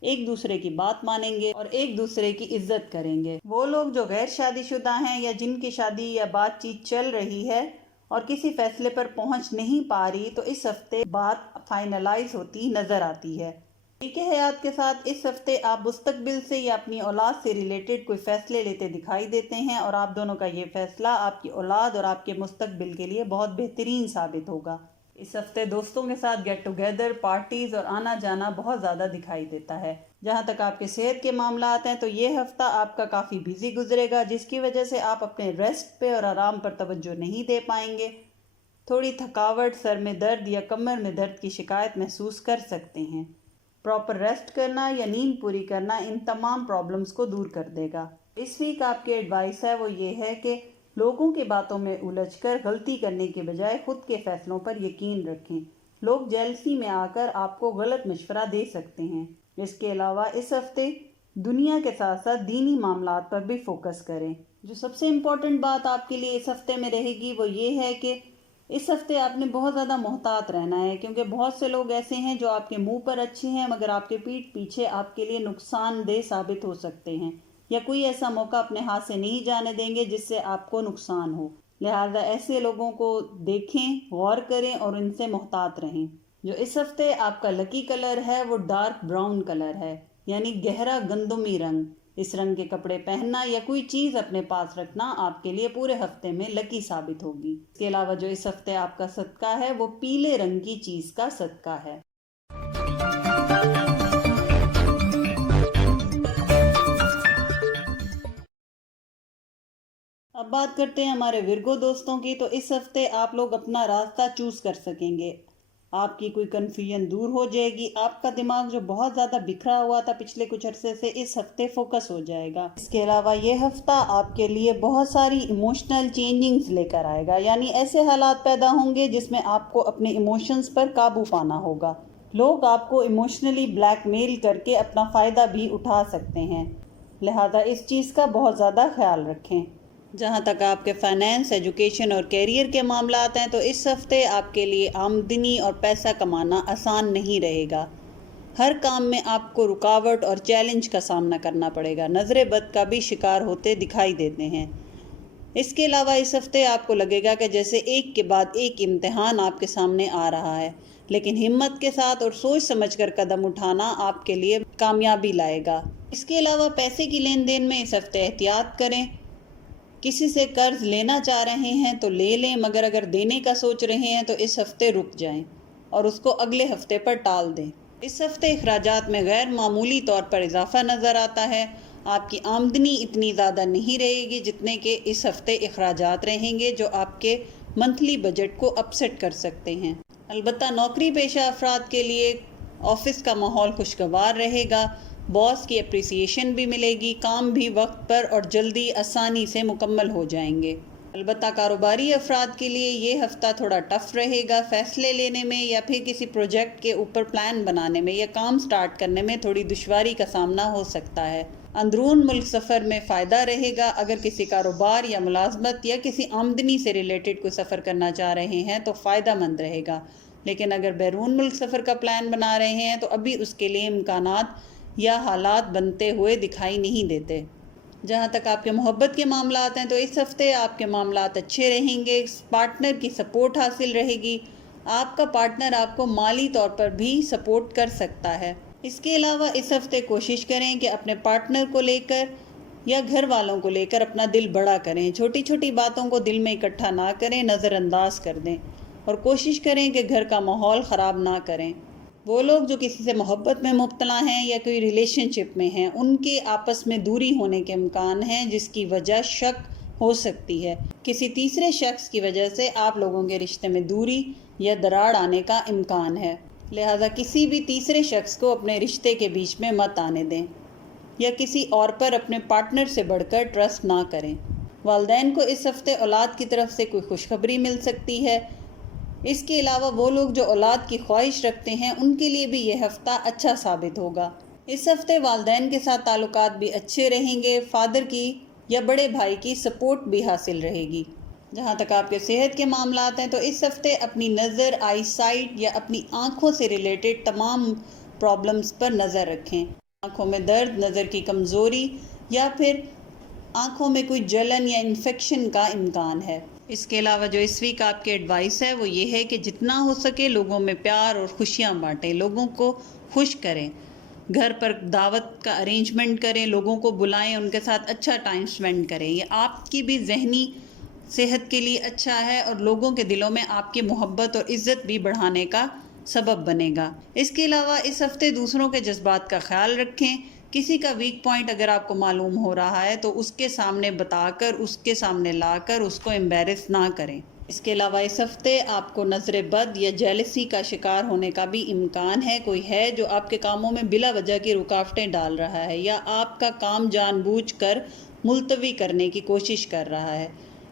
ایک دوسرے کی بات مانیں گے اور ایک دوسرے کی عزت کریں گے۔ وہ لوگ جو غیر شادی شدہ ہیں یا جن کی شادی یا بات چیت چل رہی ہے اور کسی فیصلے پر پہنچ نہیں پا رہی، تو اس ہفتے بات فائنلائز ہوتی نظر آتی ہے۔ شریک حیات کے ساتھ اس ہفتے آپ مستقبل سے یا اپنی اولاد سے ریلیٹڈ کوئی فیصلے لیتے دکھائی دیتے ہیں، اور آپ دونوں کا یہ فیصلہ آپ کی اولاد اور آپ کے مستقبل کے لیے بہت بہترین ثابت ہوگا۔ اس ہفتے دوستوں کے ساتھ گیٹ ٹوگیدر، پارٹیز اور آنا جانا بہت زیادہ دکھائی دیتا ہے۔ جہاں تک آپ کے صحت کے معاملات ہیں تو یہ ہفتہ آپ کا کافی بزی گزرے گا، جس کی وجہ سے آپ اپنے ریسٹ پہ اور آرام پر توجہ نہیں دے پائیں گے۔ تھوڑی تھکاوٹ، سر میں درد یا کمر میں درد کی شکایت محسوس کر سکتے ہیں۔ پراپر ریسٹ کرنا یا نیند پوری کرنا ان تمام پرابلمز کو دور کر دے گا۔ اس ویک آپ کی ایڈوائس ہے وہ یہ ہے کہ لوگوں کی باتوں میں الجھ کر غلطی کرنے کے بجائے خود کے فیصلوں پر یقین رکھیں۔ لوگ جیلسی میں آ کر آپ کو غلط مشورہ دے سکتے ہیں۔ اس کے علاوہ اس ہفتے دنیا کے ساتھ ساتھ دینی معاملات پر بھی فوکس کریں۔ جو سب سے امپورٹنٹ بات آپ کے لیے اس ہفتے میں رہے گی وہ یہ ہے کہ اس ہفتے آپ نے بہت زیادہ محتاط رہنا ہے، کیونکہ بہت سے لوگ ایسے ہیں جو آپ کے منہ پر اچھے ہیں مگر آپ کے پیٹھ پیچھے آپ کے لیے نقصان دہ ثابت ہو سکتے ہیں، یا کوئی ایسا موقع اپنے ہاتھ سے نہیں جانے دیں گے جس سے آپ کو نقصان ہو۔ لہذا ایسے لوگوں کو دیکھیں، غور کریں اور ان سے محتاط رہیں۔ جو اس ہفتے آپ کا لکی کلر ہے وہ ڈارک براؤن کلر ہے، یعنی گہرا گندمی رنگ۔ اس رنگ کے کپڑے پہننا یا کوئی چیز اپنے پاس رکھنا آپ کے لیے پورے ہفتے میں لکی ثابت ہوگی۔ اس کے علاوہ جو اس ہفتے آپ کا صدقہ ہے وہ پیلے رنگ کی چیز کا صدقہ ہے۔ اب بات کرتے ہیں ہمارے ورگو دوستوں کی، تو اس ہفتے آپ لوگ اپنا راستہ چوز کر سکیں گے۔ آپ کی کوئی کنفیوژن دور ہو جائے گی، آپ کا دماغ جو بہت زیادہ بکھرا ہوا تھا پچھلے کچھ عرصے سے اس ہفتے فوکس ہو جائے گا۔ اس کے علاوہ یہ ہفتہ آپ کے لیے بہت ساری ایموشنل چینجنگز لے کر آئے گا، یعنی ایسے حالات پیدا ہوں گے جس میں آپ کو اپنے ایموشنز پر قابو پانا ہوگا۔ لوگ آپ کو ایموشنلی بلیک میل کر کے اپنا فائدہ بھی اٹھا سکتے ہیں، لہذا اس چیز کا بہت زیادہ خیال رکھیں۔ جہاں تک آپ کے فائنانس، ایجوکیشن اور کیریئر کے معاملات ہیں تو اس ہفتے آپ کے لیے آمدنی اور پیسہ کمانا آسان نہیں رہے گا۔ ہر کام میں آپ کو رکاوٹ اور چیلنج کا سامنا کرنا پڑے گا، نظر بد کا بھی شکار ہوتے دکھائی دیتے ہیں۔ اس کے علاوہ اس ہفتے آپ کو لگے گا کہ جیسے ایک کے بعد ایک امتحان آپ کے سامنے آ رہا ہے، لیکن ہمت کے ساتھ اور سوچ سمجھ کر قدم اٹھانا آپ کے لیے کامیابی لائے گا۔ اس کے علاوہ پیسے کی لین دین میں اس ہفتے احتیاط کریں۔ کسی سے قرض لینا چاہ رہے ہیں تو لے لیں، مگر اگر دینے کا سوچ رہے ہیں تو اس ہفتے رک جائیں اور اس کو اگلے ہفتے پر ٹال دیں۔ اس ہفتے اخراجات میں غیر معمولی طور پر اضافہ نظر آتا ہے۔ آپ کی آمدنی اتنی زیادہ نہیں رہے گی جتنے کہ اس ہفتے اخراجات رہیں گے، جو آپ کے منتھلی بجٹ کو اپسیٹ کر سکتے ہیں۔ البتہ نوکری پیشہ افراد کے لیے آفس کا ماحول خوشگوار رہے گا، باس کی اپریسیشن بھی ملے گی، کام بھی وقت پر اور جلدی آسانی سے مکمل ہو جائیں گے۔ البتہ کاروباری افراد کے لیے یہ ہفتہ تھوڑا ٹف رہے گا، فیصلے لینے میں یا پھر کسی پروجیکٹ کے اوپر پلان بنانے میں یا کام سٹارٹ کرنے میں تھوڑی دشواری کا سامنا ہو سکتا ہے۔ اندرون ملک سفر میں فائدہ رہے گا۔ اگر کسی کاروبار یا ملازمت یا کسی آمدنی سے ریلیٹڈ کوئی سفر کرنا چاہ رہے ہیں تو فائدہ مند رہے گا، لیکن اگر بیرون ملک سفر کا پلان بنا رہے ہیں تو ابھی اس کے لیے امکانات یا حالات بنتے ہوئے دکھائی نہیں دیتے۔ جہاں تک آپ کے محبت کے معاملات ہیں تو اس ہفتے آپ کے معاملات اچھے رہیں گے، پارٹنر کی سپورٹ حاصل رہے گی۔ آپ کا پارٹنر آپ کو مالی طور پر بھی سپورٹ کر سکتا ہے۔ اس کے علاوہ اس ہفتے کوشش کریں کہ اپنے پارٹنر کو لے کر یا گھر والوں کو لے کر اپنا دل بڑا کریں، چھوٹی چھوٹی باتوں کو دل میں اکٹھا نہ کریں، نظر انداز کر دیں اور کوشش کریں کہ گھر کا ماحول خراب نہ کریں۔ وہ لوگ جو کسی سے محبت میں مبتلا ہیں یا کوئی ریلیشن شپ میں ہیں، ان کے آپس میں دوری ہونے کے امکان ہیں، جس کی وجہ شک ہو سکتی ہے۔ کسی تیسرے شخص کی وجہ سے آپ لوگوں کے رشتے میں دوری یا دراڑ آنے کا امکان ہے، لہٰذا کسی بھی تیسرے شخص کو اپنے رشتے کے بیچ میں مت آنے دیں یا کسی اور پر اپنے پارٹنر سے بڑھ کر ٹرسٹ نہ کریں۔ والدین کو اس ہفتے اولاد کی طرف سے کوئی خوشخبری مل سکتی ہے۔ اس کے علاوہ وہ لوگ جو اولاد کی خواہش رکھتے ہیں ان کے لیے بھی یہ ہفتہ اچھا ثابت ہوگا۔ اس ہفتے والدین کے ساتھ تعلقات بھی اچھے رہیں گے، فادر کی یا بڑے بھائی کی سپورٹ بھی حاصل رہے گی۔ جہاں تک آپ کے صحت کے معاملات ہیں تو اس ہفتے اپنی نظر، آئی سائٹ یا اپنی آنکھوں سے ریلیٹڈ تمام پرابلمز پر نظر رکھیں۔ آنکھوں میں درد، نظر کی کمزوری یا پھر آنکھوں میں کوئی جلن یا انفیکشن کا امکان ہے۔ اس کے علاوہ جو اس ویک آپ کے ایڈوائس ہے وہ یہ ہے کہ جتنا ہو سکے لوگوں میں پیار اور خوشیاں بانٹیں، لوگوں کو خوش کریں، گھر پر دعوت کا ارینجمنٹ کریں، لوگوں کو بلائیں، ان کے ساتھ اچھا ٹائم سپینڈ کریں۔ یہ آپ کی بھی ذہنی صحت کے لیے اچھا ہے اور لوگوں کے دلوں میں آپ کی محبت اور عزت بھی بڑھانے کا سبب بنے گا۔ اس کے علاوہ اس ہفتے دوسروں کے جذبات کا خیال رکھیں۔ کسی کا ویک پوائنٹ اگر آپ کو معلوم ہو رہا ہے تو اس کے سامنے بتا کر، اس کے سامنے لا کر اس کو امبیرس نہ کریں۔ اس کے علاوہ اس ہفتے آپ کو نظر بد یا جیلسی کا شکار ہونے کا بھی امکان ہے۔ کوئی ہے جو آپ کے کاموں میں بلا وجہ کی رکاوٹیں ڈال رہا ہے یا آپ کا کام جان بوجھ کر ملتوی کرنے کی کوشش کر رہا ہے۔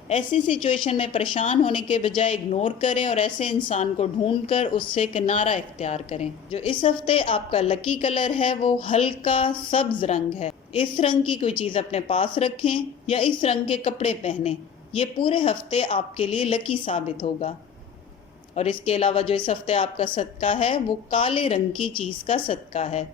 ایسی سچویشن میں پریشان ہونے کے بجائے اگنور کریں اور ایسے انسان کو ڈھونڈ کر اس سے کنارہ اختیار کریں۔ جو اس ہفتے آپ کا لکی کلر ہے وہ ہلکا سبز رنگ ہے۔ اس رنگ کی کوئی چیز اپنے پاس رکھیں یا اس رنگ کے کپڑے پہنیں، یہ پورے ہفتے آپ کے لیے لکی ثابت ہوگا۔ اور اس کے علاوہ جو اس ہفتے آپ کا صدقہ ہے وہ کالے رنگ کی چیز کا صدقہ ہے۔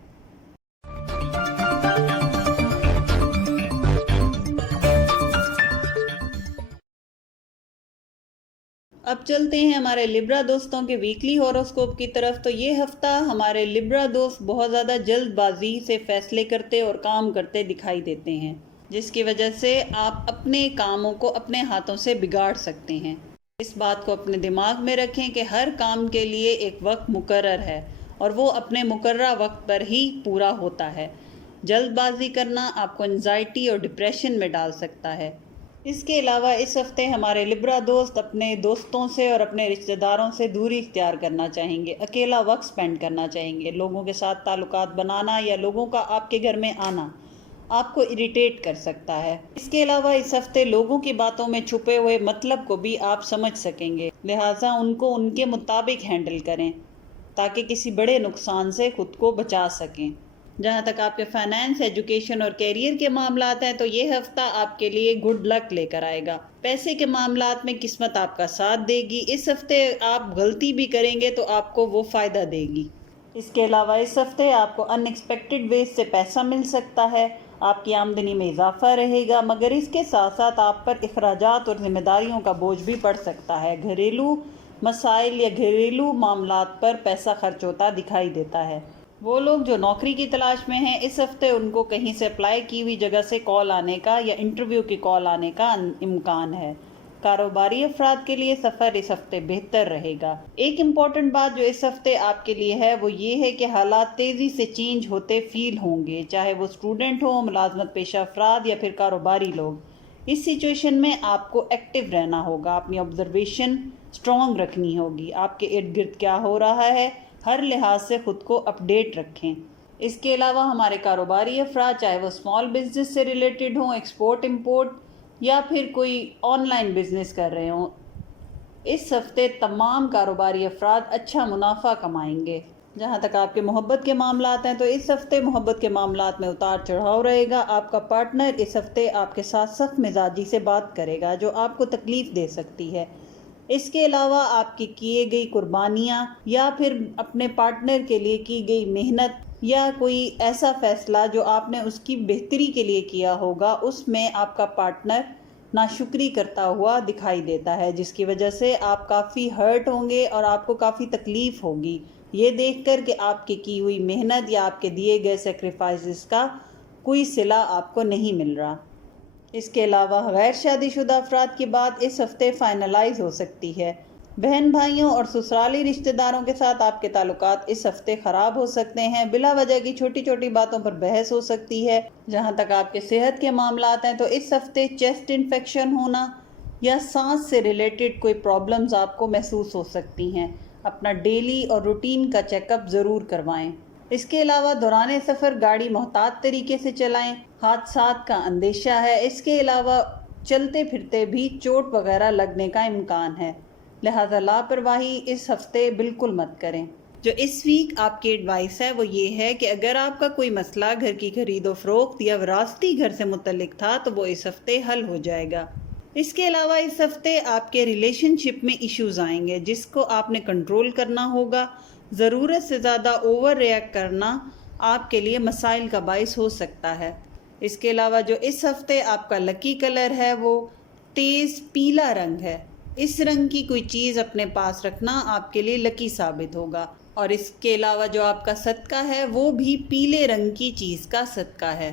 اب چلتے ہیں ہمارے لبرا دوستوں کے ویکلی ہوروسکوپ کی طرف۔ تو یہ ہفتہ ہمارے لبرا دوست بہت زیادہ جلد بازی سے فیصلے کرتے اور کام کرتے دکھائی دیتے ہیں، جس کی وجہ سے آپ اپنے کاموں کو اپنے ہاتھوں سے بگاڑ سکتے ہیں۔ اس بات کو اپنے دماغ میں رکھیں کہ ہر کام کے لیے ایک وقت مقرر ہے اور وہ اپنے مقررہ وقت پر ہی پورا ہوتا ہے۔ جلد بازی کرنا آپ کو انزائٹی اور ڈپریشن میں ڈال سکتا ہے۔ اس کے علاوہ اس ہفتے ہمارے لبرا دوست اپنے دوستوں سے اور اپنے رشتہ داروں سے دوری اختیار کرنا چاہیں گے، اکیلا وقت سپینڈ کرنا چاہیں گے۔ لوگوں کے ساتھ تعلقات بنانا یا لوگوں کا آپ کے گھر میں آنا آپ کو اریٹیٹ کر سکتا ہے۔ اس کے علاوہ اس ہفتے لوگوں کی باتوں میں چھپے ہوئے مطلب کو بھی آپ سمجھ سکیں گے، لہٰذا ان کو ان کے مطابق ہینڈل کریں تاکہ کسی بڑے نقصان سے خود کو بچا سکیں۔ جہاں تک آپ کے فائنانس، ایجوکیشن اور کیریئر کے معاملات ہیں تو یہ ہفتہ آپ کے لیے گڈ لک لے کر آئے گا۔ پیسے کے معاملات میں قسمت آپ کا ساتھ دے گی۔ اس ہفتے آپ غلطی بھی کریں گے تو آپ کو وہ فائدہ دے گی۔ اس کے علاوہ اس ہفتے آپ کو ان ایکسپیکٹڈ ویز سے پیسہ مل سکتا ہے، آپ کی آمدنی میں اضافہ رہے گا، مگر اس کے ساتھ ساتھ آپ پر اخراجات اور ذمہ داریوں کا بوجھ بھی پڑ سکتا ہے۔ گھریلو مسائل یا گھریلو معاملات پر پیسہ خرچ ہوتا دکھائی دیتا ہے۔ وہ لوگ جو نوکری کی تلاش میں ہیں، اس ہفتے ان کو کہیں سے اپلائی کی ہوئی جگہ سے کال آنے کا یا انٹرویو کی کال آنے کا امکان ہے۔ کاروباری افراد کے لیے سفر اس ہفتے بہتر رہے گا۔ ایک امپورٹنٹ بات جو اس ہفتے آپ کے لیے ہے وہ یہ ہے کہ حالات تیزی سے چینج ہوتے فیل ہوں گے، چاہے وہ اسٹوڈنٹ ہوں، ملازمت پیشہ افراد یا پھر کاروباری لوگ۔ اس سچویشن میں آپ کو ایکٹیو رہنا ہوگا، اپنی آبزرویشن اسٹرانگ رکھنی ہوگی، آپ کے ارد گرد کیا ہو رہا ہے ہر لحاظ سے خود کو اپڈیٹ رکھیں۔ اس کے علاوہ ہمارے کاروباری افراد چاہے وہ اسمال بزنس سے ریلیٹڈ ہوں، ایکسپورٹ امپورٹ یا پھر کوئی آن لائن بزنس کر رہے ہوں، اس ہفتے تمام کاروباری افراد اچھا منافع کمائیں گے۔ جہاں تک آپ کے محبت کے معاملات ہیں تو اس ہفتے محبت کے معاملات میں اتار چڑھاؤ رہے گا۔ آپ کا پارٹنر اس ہفتے آپ کے ساتھ سخت مزاجی سے بات کرے گا جو آپ کو تکلیف دے سکتی ہے۔ اس کے علاوہ آپ کی کیے گئی قربانیاں یا پھر اپنے پارٹنر کے لیے کی گئی محنت یا کوئی ایسا فیصلہ جو آپ نے اس کی بہتری کے لیے کیا ہوگا، اس میں آپ کا پارٹنر ناشکری کرتا ہوا دکھائی دیتا ہے، جس کی وجہ سے آپ کافی ہرٹ ہوں گے اور آپ کو کافی تکلیف ہوگی یہ دیکھ کر کہ آپ کی ہوئی محنت یا آپ کے دیے گئے سیکریفائسز کا کوئی صلہ آپ کو نہیں مل رہا۔ اس کے علاوہ غیر شادی شدہ افراد کی بات اس ہفتے فائنلائز ہو سکتی ہے۔ بہن بھائیوں اور سسرالی رشتہ داروں کے ساتھ آپ کے تعلقات اس ہفتے خراب ہو سکتے ہیں، بلا وجہ کی چھوٹی چھوٹی باتوں پر بحث ہو سکتی ہے۔ جہاں تک آپ کے صحت کے معاملات ہیں تو اس ہفتے چیسٹ انفیکشن ہونا یا سانس سے ریلیٹڈ کوئی پرابلمز آپ کو محسوس ہو سکتی ہیں۔ اپنا ڈیلی اور روٹین کا چیک اپ ضرور کروائیں۔ اس کے علاوہ دوران سفر گاڑی محتاط طریقے سے چلائیں، حادثات کا اندیشہ ہے۔ اس کے علاوہ چلتے پھرتے بھی چوٹ وغیرہ لگنے کا امکان ہے، لہذا لاپرواہی اس ہفتے بالکل مت کریں۔ جو اس ویک آپ کی ایڈوائس ہے وہ یہ ہے کہ اگر آپ کا کوئی مسئلہ گھر کی خرید و فروخت یا وراثتی گھر سے متعلق تھا تو وہ اس ہفتے حل ہو جائے گا۔ اس کے علاوہ اس ہفتے آپ کے ریلیشن شپ میں ایشوز آئیں گے جس کو آپ نے کنٹرول کرنا ہوگا۔ ضرورت سے زیادہ اوور ریئیکٹ کرنا آپ کے لیے مسائل کا باعث ہو سکتا ہے۔ اس کے علاوہ جو اس ہفتے آپ کا لکی کلر ہے وہ تیز پیلا رنگ ہے۔ اس رنگ کی کوئی چیز اپنے پاس رکھنا آپ کے لیے لکی ثابت ہوگا، اور اس کے علاوہ جو آپ کا صدقہ ہے وہ بھی پیلے رنگ کی چیز کا صدقہ ہے۔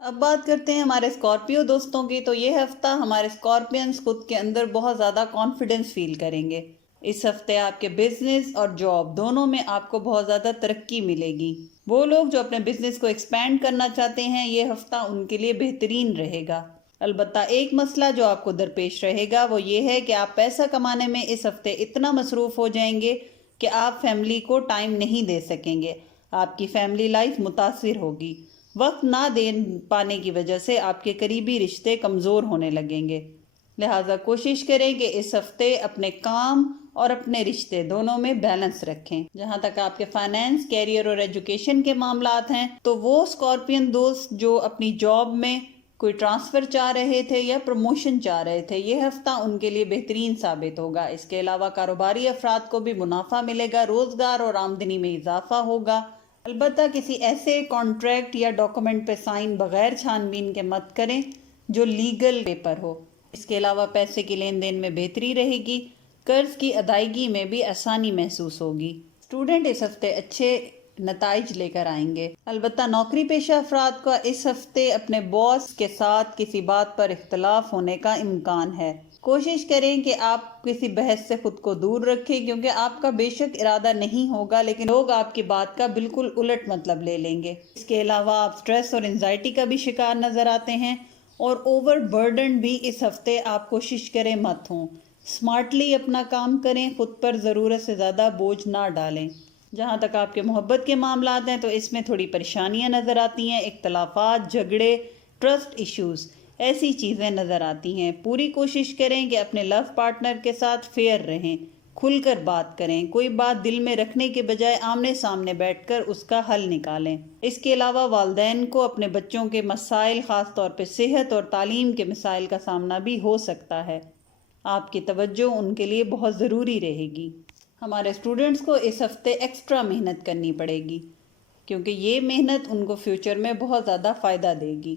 اب بات کرتے ہیں ہمارے اسکارپیو دوستوں کی۔ تو یہ ہفتہ ہمارے اسکارپینز خود کے اندر بہت زیادہ کانفیڈنس فیل کریں گے۔ اس ہفتے آپ کے بزنس اور جاب دونوں میں آپ کو بہت زیادہ ترقی ملے گی۔ وہ لوگ جو اپنے بزنس کو ایکسپینڈ کرنا چاہتے ہیں یہ ہفتہ ان کے لیے بہترین رہے گا۔ البتہ ایک مسئلہ جو آپ کو درپیش رہے گا وہ یہ ہے کہ آپ پیسہ کمانے میں اس ہفتے اتنا مصروف ہو جائیں گے کہ آپ فیملی کو ٹائم نہیں دے سکیں گے۔ آپ کی فیملی لائف متاثر ہوگی۔ وقت نہ دے پانے کی وجہ سے آپ کے قریبی رشتے کمزور ہونے لگیں گے، لہٰذا کوشش کریں کہ اس ہفتے اپنے کام اور اپنے رشتے دونوں میں بیلنس رکھیں۔ جہاں تک آپ کے فائنینس، کیریئر اور ایجوکیشن کے معاملات ہیں تو وہ اسکارپین دوست جو اپنی جاب میں کوئی ٹرانسفر چاہ رہے تھے یا پروموشن چاہ رہے تھے، یہ ہفتہ ان کے لیے بہترین ثابت ہوگا۔ اس کے علاوہ کاروباری افراد کو بھی منافع ملے گا، روزگار اور آمدنی میں اضافہ ہوگا۔ البتہ کسی ایسے کانٹریکٹ یا ڈاکومنٹ پہ سائن بغیر چھان بین کے مت کریں جو لیگل پیپر ہو۔ اس کے علاوہ پیسے کی لین دین میں بہتری رہے گی، قرض کی ادائیگی میں بھی آسانی محسوس ہوگی۔ اسٹوڈنٹ اس ہفتے اچھے نتائج لے کر آئیں گے۔ البتہ نوکری پیشہ افراد کا اس ہفتے اپنے باس کے ساتھ کسی بات پر اختلاف ہونے کا امکان ہے۔ کوشش کریں کہ آپ کسی بحث سے خود کو دور رکھیں، کیونکہ آپ کا بے شک ارادہ نہیں ہوگا لیکن لوگ آپ کی بات کا بالکل الٹ مطلب لے لیں گے۔ اس کے علاوہ آپ سٹریس اور انزائٹی کا بھی شکار نظر آتے ہیں، اور اوور برڈن بھی اس ہفتے آپ کوشش کریں مت ہوں۔ سمارٹلی اپنا کام کریں، خود پر ضرورت سے زیادہ بوجھ نہ ڈالیں۔ جہاں تک آپ کے محبت کے معاملات ہیں تو اس میں تھوڑی پریشانیاں نظر آتی ہیں، اختلافات، جھگڑے، ٹرسٹ ایشوز، ایسی چیزیں نظر آتی ہیں۔ پوری کوشش کریں کہ اپنے لو پارٹنر کے ساتھ فیئر رہیں، کھل کر بات کریں، کوئی بات دل میں رکھنے کے بجائے آمنے سامنے بیٹھ کر اس کا حل نکالیں۔ اس کے علاوہ والدین کو اپنے بچوں کے مسائل، خاص طور پہ صحت اور تعلیم کے مسائل کا سامنا بھی ہو سکتا ہے۔ آپ کی توجہ ان کے لیے بہت ضروری رہے گی۔ ہمارے اسٹوڈنٹس کو اس ہفتے ایکسٹرا محنت کرنی پڑے گی، کیونکہ یہ محنت ان کو فیوچر میں بہت زیادہ فائدہ دے گی۔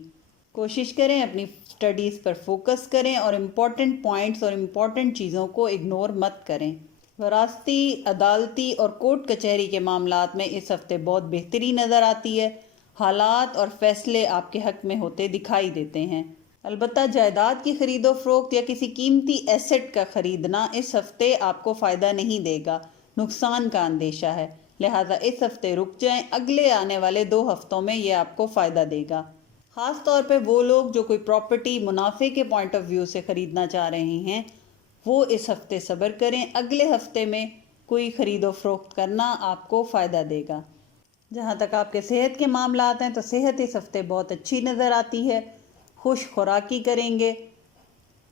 کوشش کریں اپنی اسٹڈیز پر فوکس کریں اور امپورٹنٹ پوائنٹس اور امپورٹنٹ چیزوں کو اگنور مت کریں۔ وراثتی، عدالتی اور کورٹ کچہری کے معاملات میں اس ہفتے بہت بہتری نظر آتی ہے۔ حالات اور فیصلے آپ کے حق میں ہوتے دکھائی دیتے ہیں۔ البتہ جائیداد کی خرید و فروخت یا کسی قیمتی ایسٹ کا خریدنا اس ہفتے آپ کو فائدہ نہیں دے گا، نقصان کا اندیشہ ہے، لہٰذا اس ہفتے رک جائیں، اگلے آنے والے 2 ہفتوں میں یہ آپ کو فائدہ دے گا۔ خاص طور پہ وہ لوگ جو کوئی پراپرٹی منافع کے پوائنٹ آف ویو سے خریدنا چاہ رہے ہیں، وہ اس ہفتے صبر کریں، اگلے ہفتے میں کوئی خرید و فروخت کرنا آپ کو فائدہ دے گا۔ جہاں تک آپ کے صحت کے معاملات ہیں تو صحت اس ہفتے بہت اچھی نظر آتی ہے۔ خوش خوراکی کریں گے،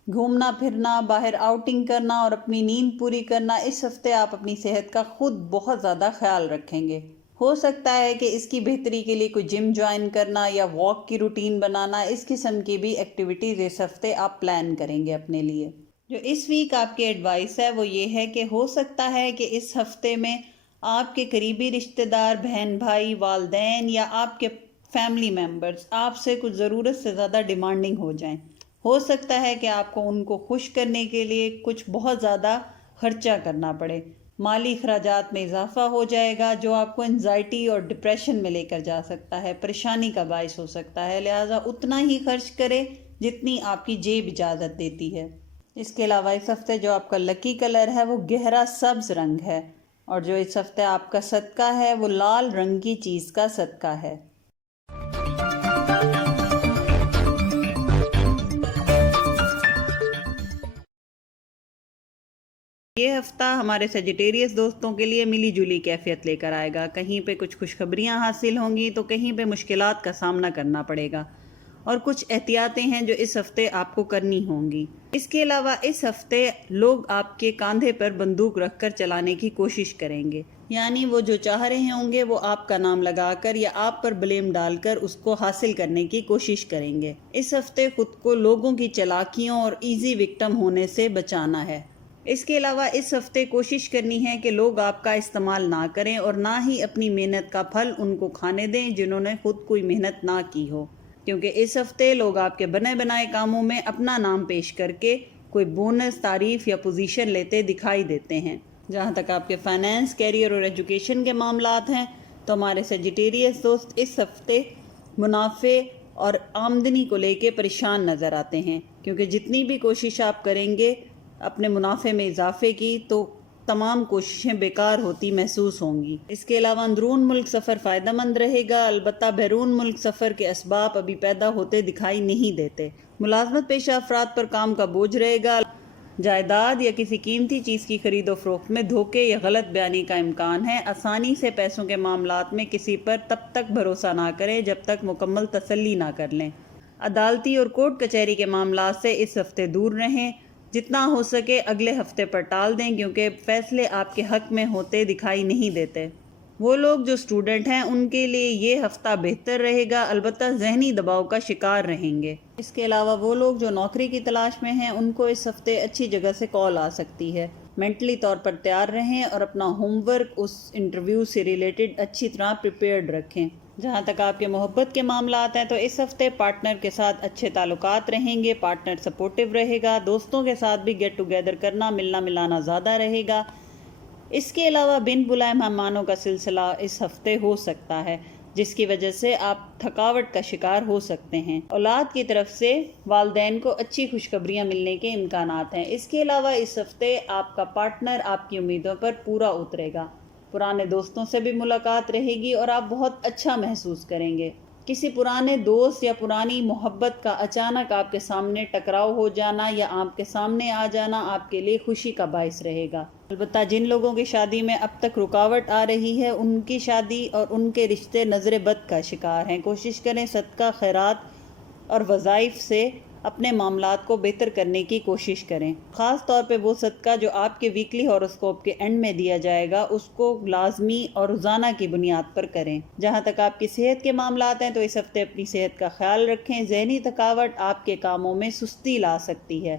گھومنا پھرنا، باہر آؤٹنگ کرنا اور اپنی نیند پوری کرنا، اس ہفتے آپ اپنی صحت کا خود بہت زیادہ خیال رکھیں گے۔ ہو سکتا ہے کہ اس کی بہتری کے لیے کوئی جم جوائن کرنا یا واک کی روٹین بنانا، اس قسم کی بھی ایکٹیویٹیز اس ہفتے آپ پلان کریں گے اپنے لیے۔ جو اس ویک آپ کی ایڈوائس ہے وہ یہ ہے کہ ہو سکتا ہے کہ اس ہفتے میں آپ کے قریبی رشتہ دار، بہن بھائی، والدین یا آپ کے فیملی ممبرز آپ سے کچھ ضرورت سے زیادہ ڈیمانڈنگ ہو جائیں۔ ہو سکتا ہے کہ آپ کو ان کو خوش کرنے کے لیے کچھ بہت زیادہ خرچہ کرنا پڑے، مالی اخراجات میں اضافہ ہو جائے گا جو آپ کو انزائٹی اور ڈپریشن میں لے کر جا سکتا ہے، پریشانی کا باعث ہو سکتا ہے، لہٰذا اتنا ہی خرچ کرے جتنی آپ کی جیب اجازت دیتی ہے۔ اس کے علاوہ اس ہفتے جو آپ کا لکی کلر ہے وہ گہرا سبز رنگ ہے، اور جو اس ہفتے آپ کا صدقہ ہے وہ لال رنگ کی چیز کا صدقہ ہے۔ یہ ہفتہ ہمارے سیجیٹیریس دوستوں کے لیے ملی جلی کیفیت لے کر آئے گا۔ کہیں پہ کچھ خوشخبریاں حاصل ہوں گی تو کہیں پہ مشکلات کا سامنا کرنا پڑے گا، اور کچھ احتیاطیں ہیں جو اس ہفتے آپ کو کرنی ہوں گی۔ اس کے علاوہ اس ہفتے لوگ آپ کے کاندھے پر بندوق رکھ کر چلانے کی کوشش کریں گے، یعنی وہ جو چاہ رہے ہوں گے وہ آپ کا نام لگا کر یا آپ پر بلیم ڈال کر اس کو حاصل کرنے کی کوشش کریں گے۔ اس ہفتے خود کو لوگوں کی چالاکیوں اور ایزی وکٹم ہونے سے بچانا ہے۔ اس کے علاوہ اس ہفتے کوشش کرنی ہے کہ لوگ آپ کا استعمال نہ کریں اور نہ ہی اپنی محنت کا پھل ان کو کھانے دیں جنہوں نے خود کوئی محنت نہ کی ہو، کیونکہ اس ہفتے لوگ آپ کے بنے بنائے کاموں میں اپنا نام پیش کر کے کوئی بونس، تعریف یا پوزیشن لیتے دکھائی دیتے ہیں۔ جہاں تک آپ کے فائنانس، کیریئر اور ایجوکیشن کے معاملات ہیں تو ہمارے سیجیٹیریس دوست اس ہفتے منافع اور آمدنی کو لے کے پریشان نظر آتے ہیں، کیونکہ جتنی بھی کوشش آپ کریں گے اپنے منافع میں اضافے کی تو تمام کوششیں بیکار ہوتی محسوس ہوں گی۔ اس کے علاوہ اندرون ملک سفر فائدہ مند رہے گا، البتہ بیرون ملک سفر کے اسباب ابھی پیدا ہوتے دکھائی نہیں دیتے۔ ملازمت پیشہ افراد پر کام کا بوجھ رہے گا، جائیداد یا کسی قیمتی چیز کی خرید و فروخت میں دھوکے یا غلط بیانی کا امکان ہے۔ آسانی سے پیسوں کے معاملات میں کسی پر تب تک بھروسہ نہ کریں جب تک مکمل تسلی نہ کر لیں۔ عدالتی اور کورٹ کچہری کے معاملات سے اس ہفتے دور رہیں، جتنا ہو سکے اگلے ہفتے پر ٹال دیں، کیونکہ فیصلے آپ کے حق میں ہوتے دکھائی نہیں دیتے۔ وہ لوگ جو اسٹوڈنٹ ہیں ان کے لیے یہ ہفتہ بہتر رہے گا، البتہ ذہنی دباؤ کا شکار رہیں گے۔ اس کے علاوہ وہ لوگ جو نوکری کی تلاش میں ہیں ان کو اس ہفتے اچھی جگہ سے کال آ سکتی ہے۔ مینٹلی طور پر تیار رہیں اور اپنا ہوم ورک اس انٹرویو سے ریلیٹڈ اچھی طرح پریپیئرڈ رکھیں۔ جہاں تک آپ کے محبت کے معاملات ہیں تو اس ہفتے پارٹنر کے ساتھ اچھے تعلقات رہیں گے، پارٹنر سپورٹیو رہے گا، دوستوں کے ساتھ بھی گیٹ ٹوگیدر کرنا، ملنا ملانا زیادہ رہے گا۔ اس کے علاوہ بن بلائے مہمانوں کا سلسلہ اس ہفتے ہو سکتا ہے، جس کی وجہ سے آپ تھکاوٹ کا شکار ہو سکتے ہیں۔ اولاد کی طرف سے والدین کو اچھی خوشخبریاں ملنے کے امکانات ہیں۔ اس کے علاوہ اس ہفتے آپ کا پارٹنر آپ کی امیدوں پر پورا اترے گا، پرانے دوستوں سے بھی ملاقات رہے گی اور آپ بہت اچھا محسوس کریں گے۔ کسی پرانے دوست یا پرانی محبت کا اچانک آپ کے سامنے ٹکراؤ ہو جانا یا آپ کے سامنے آ جانا آپ کے لیے خوشی کا باعث رہے گا۔ البتہ جن لوگوں کی شادی میں اب تک رکاوٹ آ رہی ہے ان کی شادی اور ان کے رشتے نظر بد کا شکار ہیں۔ کوشش کریں صدقہ، خیرات اور وظائف سے اپنے معاملات کو بہتر کرنے کی کوشش کریں۔ خاص طور پہ وہ صدقہ جو آپ کے ویکلی ہاروسکوپ کے اینڈ میں دیا جائے گا اس کو لازمی اور روزانہ کی بنیاد پر کریں۔ جہاں تک آپ کی صحت کے معاملات ہیں تو اس ہفتے اپنی صحت کا خیال رکھیں۔ ذہنی تھکاوٹ آپ کے کاموں میں سستی لا سکتی ہے۔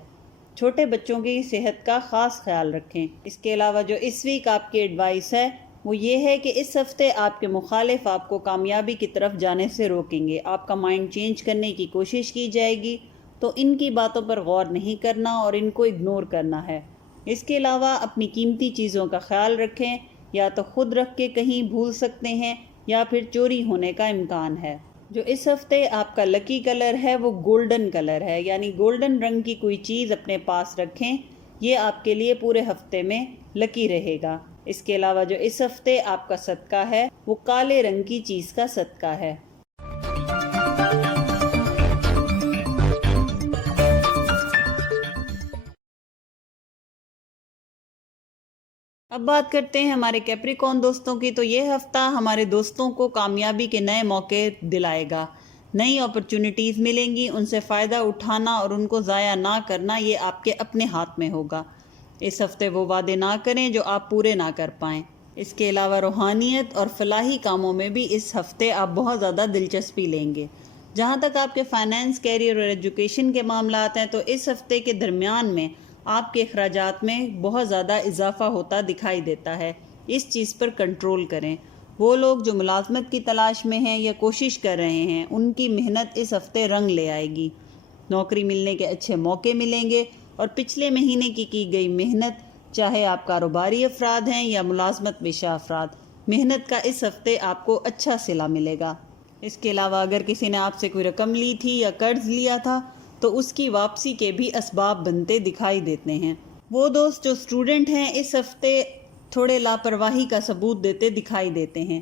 چھوٹے بچوں کی صحت کا خاص خیال رکھیں۔ اس کے علاوہ جو اس ویک آپ کی ایڈوائس ہے وہ یہ ہے کہ اس ہفتے آپ کے مخالف آپ کو کامیابی کی طرف جانے سے روکیں گے۔ آپ کا مائنڈ چینج کرنے کی کوشش کی جائے گی تو ان کی باتوں پر غور نہیں کرنا اور ان کو اگنور کرنا ہے۔ اس کے علاوہ اپنی قیمتی چیزوں کا خیال رکھیں، یا تو خود رکھ کے کہیں بھول سکتے ہیں یا پھر چوری ہونے کا امکان ہے۔ جو اس ہفتے آپ کا لکی کلر ہے وہ گولڈن کلر ہے، یعنی گولڈن رنگ کی کوئی چیز اپنے پاس رکھیں، یہ آپ کے لیے پورے ہفتے میں لکی رہے گا۔ اس کے علاوہ جو اس ہفتے آپ کا صدقہ ہے وہ کالے رنگ کی چیز کا صدقہ ہے۔ اب بات کرتے ہیں ہمارے کیپریکون دوستوں کی۔ تو یہ ہفتہ ہمارے دوستوں کو کامیابی کے نئے موقع دلائے گا، نئی اپرچونٹیز ملیں گی، ان سے فائدہ اٹھانا اور ان کو ضائع نہ کرنا یہ آپ کے اپنے ہاتھ میں ہوگا۔ اس ہفتے وہ وعدے نہ کریں جو آپ پورے نہ کر پائیں۔ اس کے علاوہ روحانیت اور فلاحی کاموں میں بھی اس ہفتے آپ بہت زیادہ دلچسپی لیں گے۔ جہاں تک آپ کے فائنینس، کیریئر اور ایجوکیشن کے معاملات ہیں تو اس ہفتے کے درمیان میں آپ کے اخراجات میں بہت زیادہ اضافہ ہوتا دکھائی دیتا ہے، اس چیز پر کنٹرول کریں۔ وہ لوگ جو ملازمت کی تلاش میں ہیں یا کوشش کر رہے ہیں ان کی محنت اس ہفتے رنگ لے آئے گی۔ نوکری ملنے کے اچھے موقع ملیں گے اور پچھلے مہینے کی گئی محنت، چاہے آپ کاروباری افراد ہیں یا ملازمت پیشہ افراد، محنت کا اس ہفتے آپ کو اچھا صلہ ملے گا۔ اس کے علاوہ اگر کسی نے آپ سے کوئی رقم لی تھی یا قرض لیا تھا تو اس کی واپسی کے بھی اسباب بنتے دکھائی دیتے ہیں۔ وہ دوست جو اسٹوڈنٹ ہیں اس ہفتے تھوڑے لاپرواہی کا ثبوت دیتے دکھائی دیتے ہیں،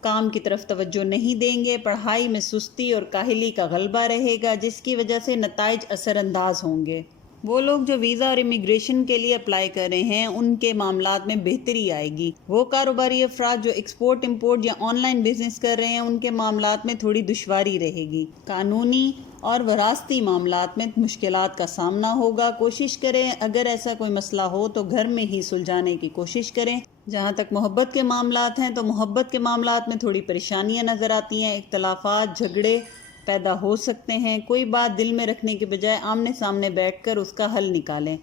کام کی طرف توجہ نہیں دیں گے، پڑھائی میں سستی اور کاہلی کا غلبہ رہے گا جس کی وجہ سے نتائج اثر انداز ہوں گے۔ وہ لوگ جو ویزا اور امیگریشن کے لیے اپلائی کر رہے ہیں ان کے معاملات میں بہتری آئے گی۔ وہ کاروباری افراد جو ایکسپورٹ امپورٹ یا آن لائن بزنس کر رہے ہیں ان کے معاملات میں تھوڑی دشواری رہے گی۔ قانونی اور وراثتی معاملات میں مشکلات کا سامنا ہوگا۔ کوشش کریں اگر ایسا کوئی مسئلہ ہو تو گھر میں ہی سلجھانے کی کوشش کریں۔ جہاں تک محبت کے معاملات ہیں تو محبت کے معاملات میں تھوڑی پریشانیاں نظر آتی ہیں، اختلافات، جھگڑے پیدا ہو سکتے ہیں۔ کوئی بات دل میں رکھنے کے بجائے آمنے سامنے بیٹھ کر اس کا حل نکالیں۔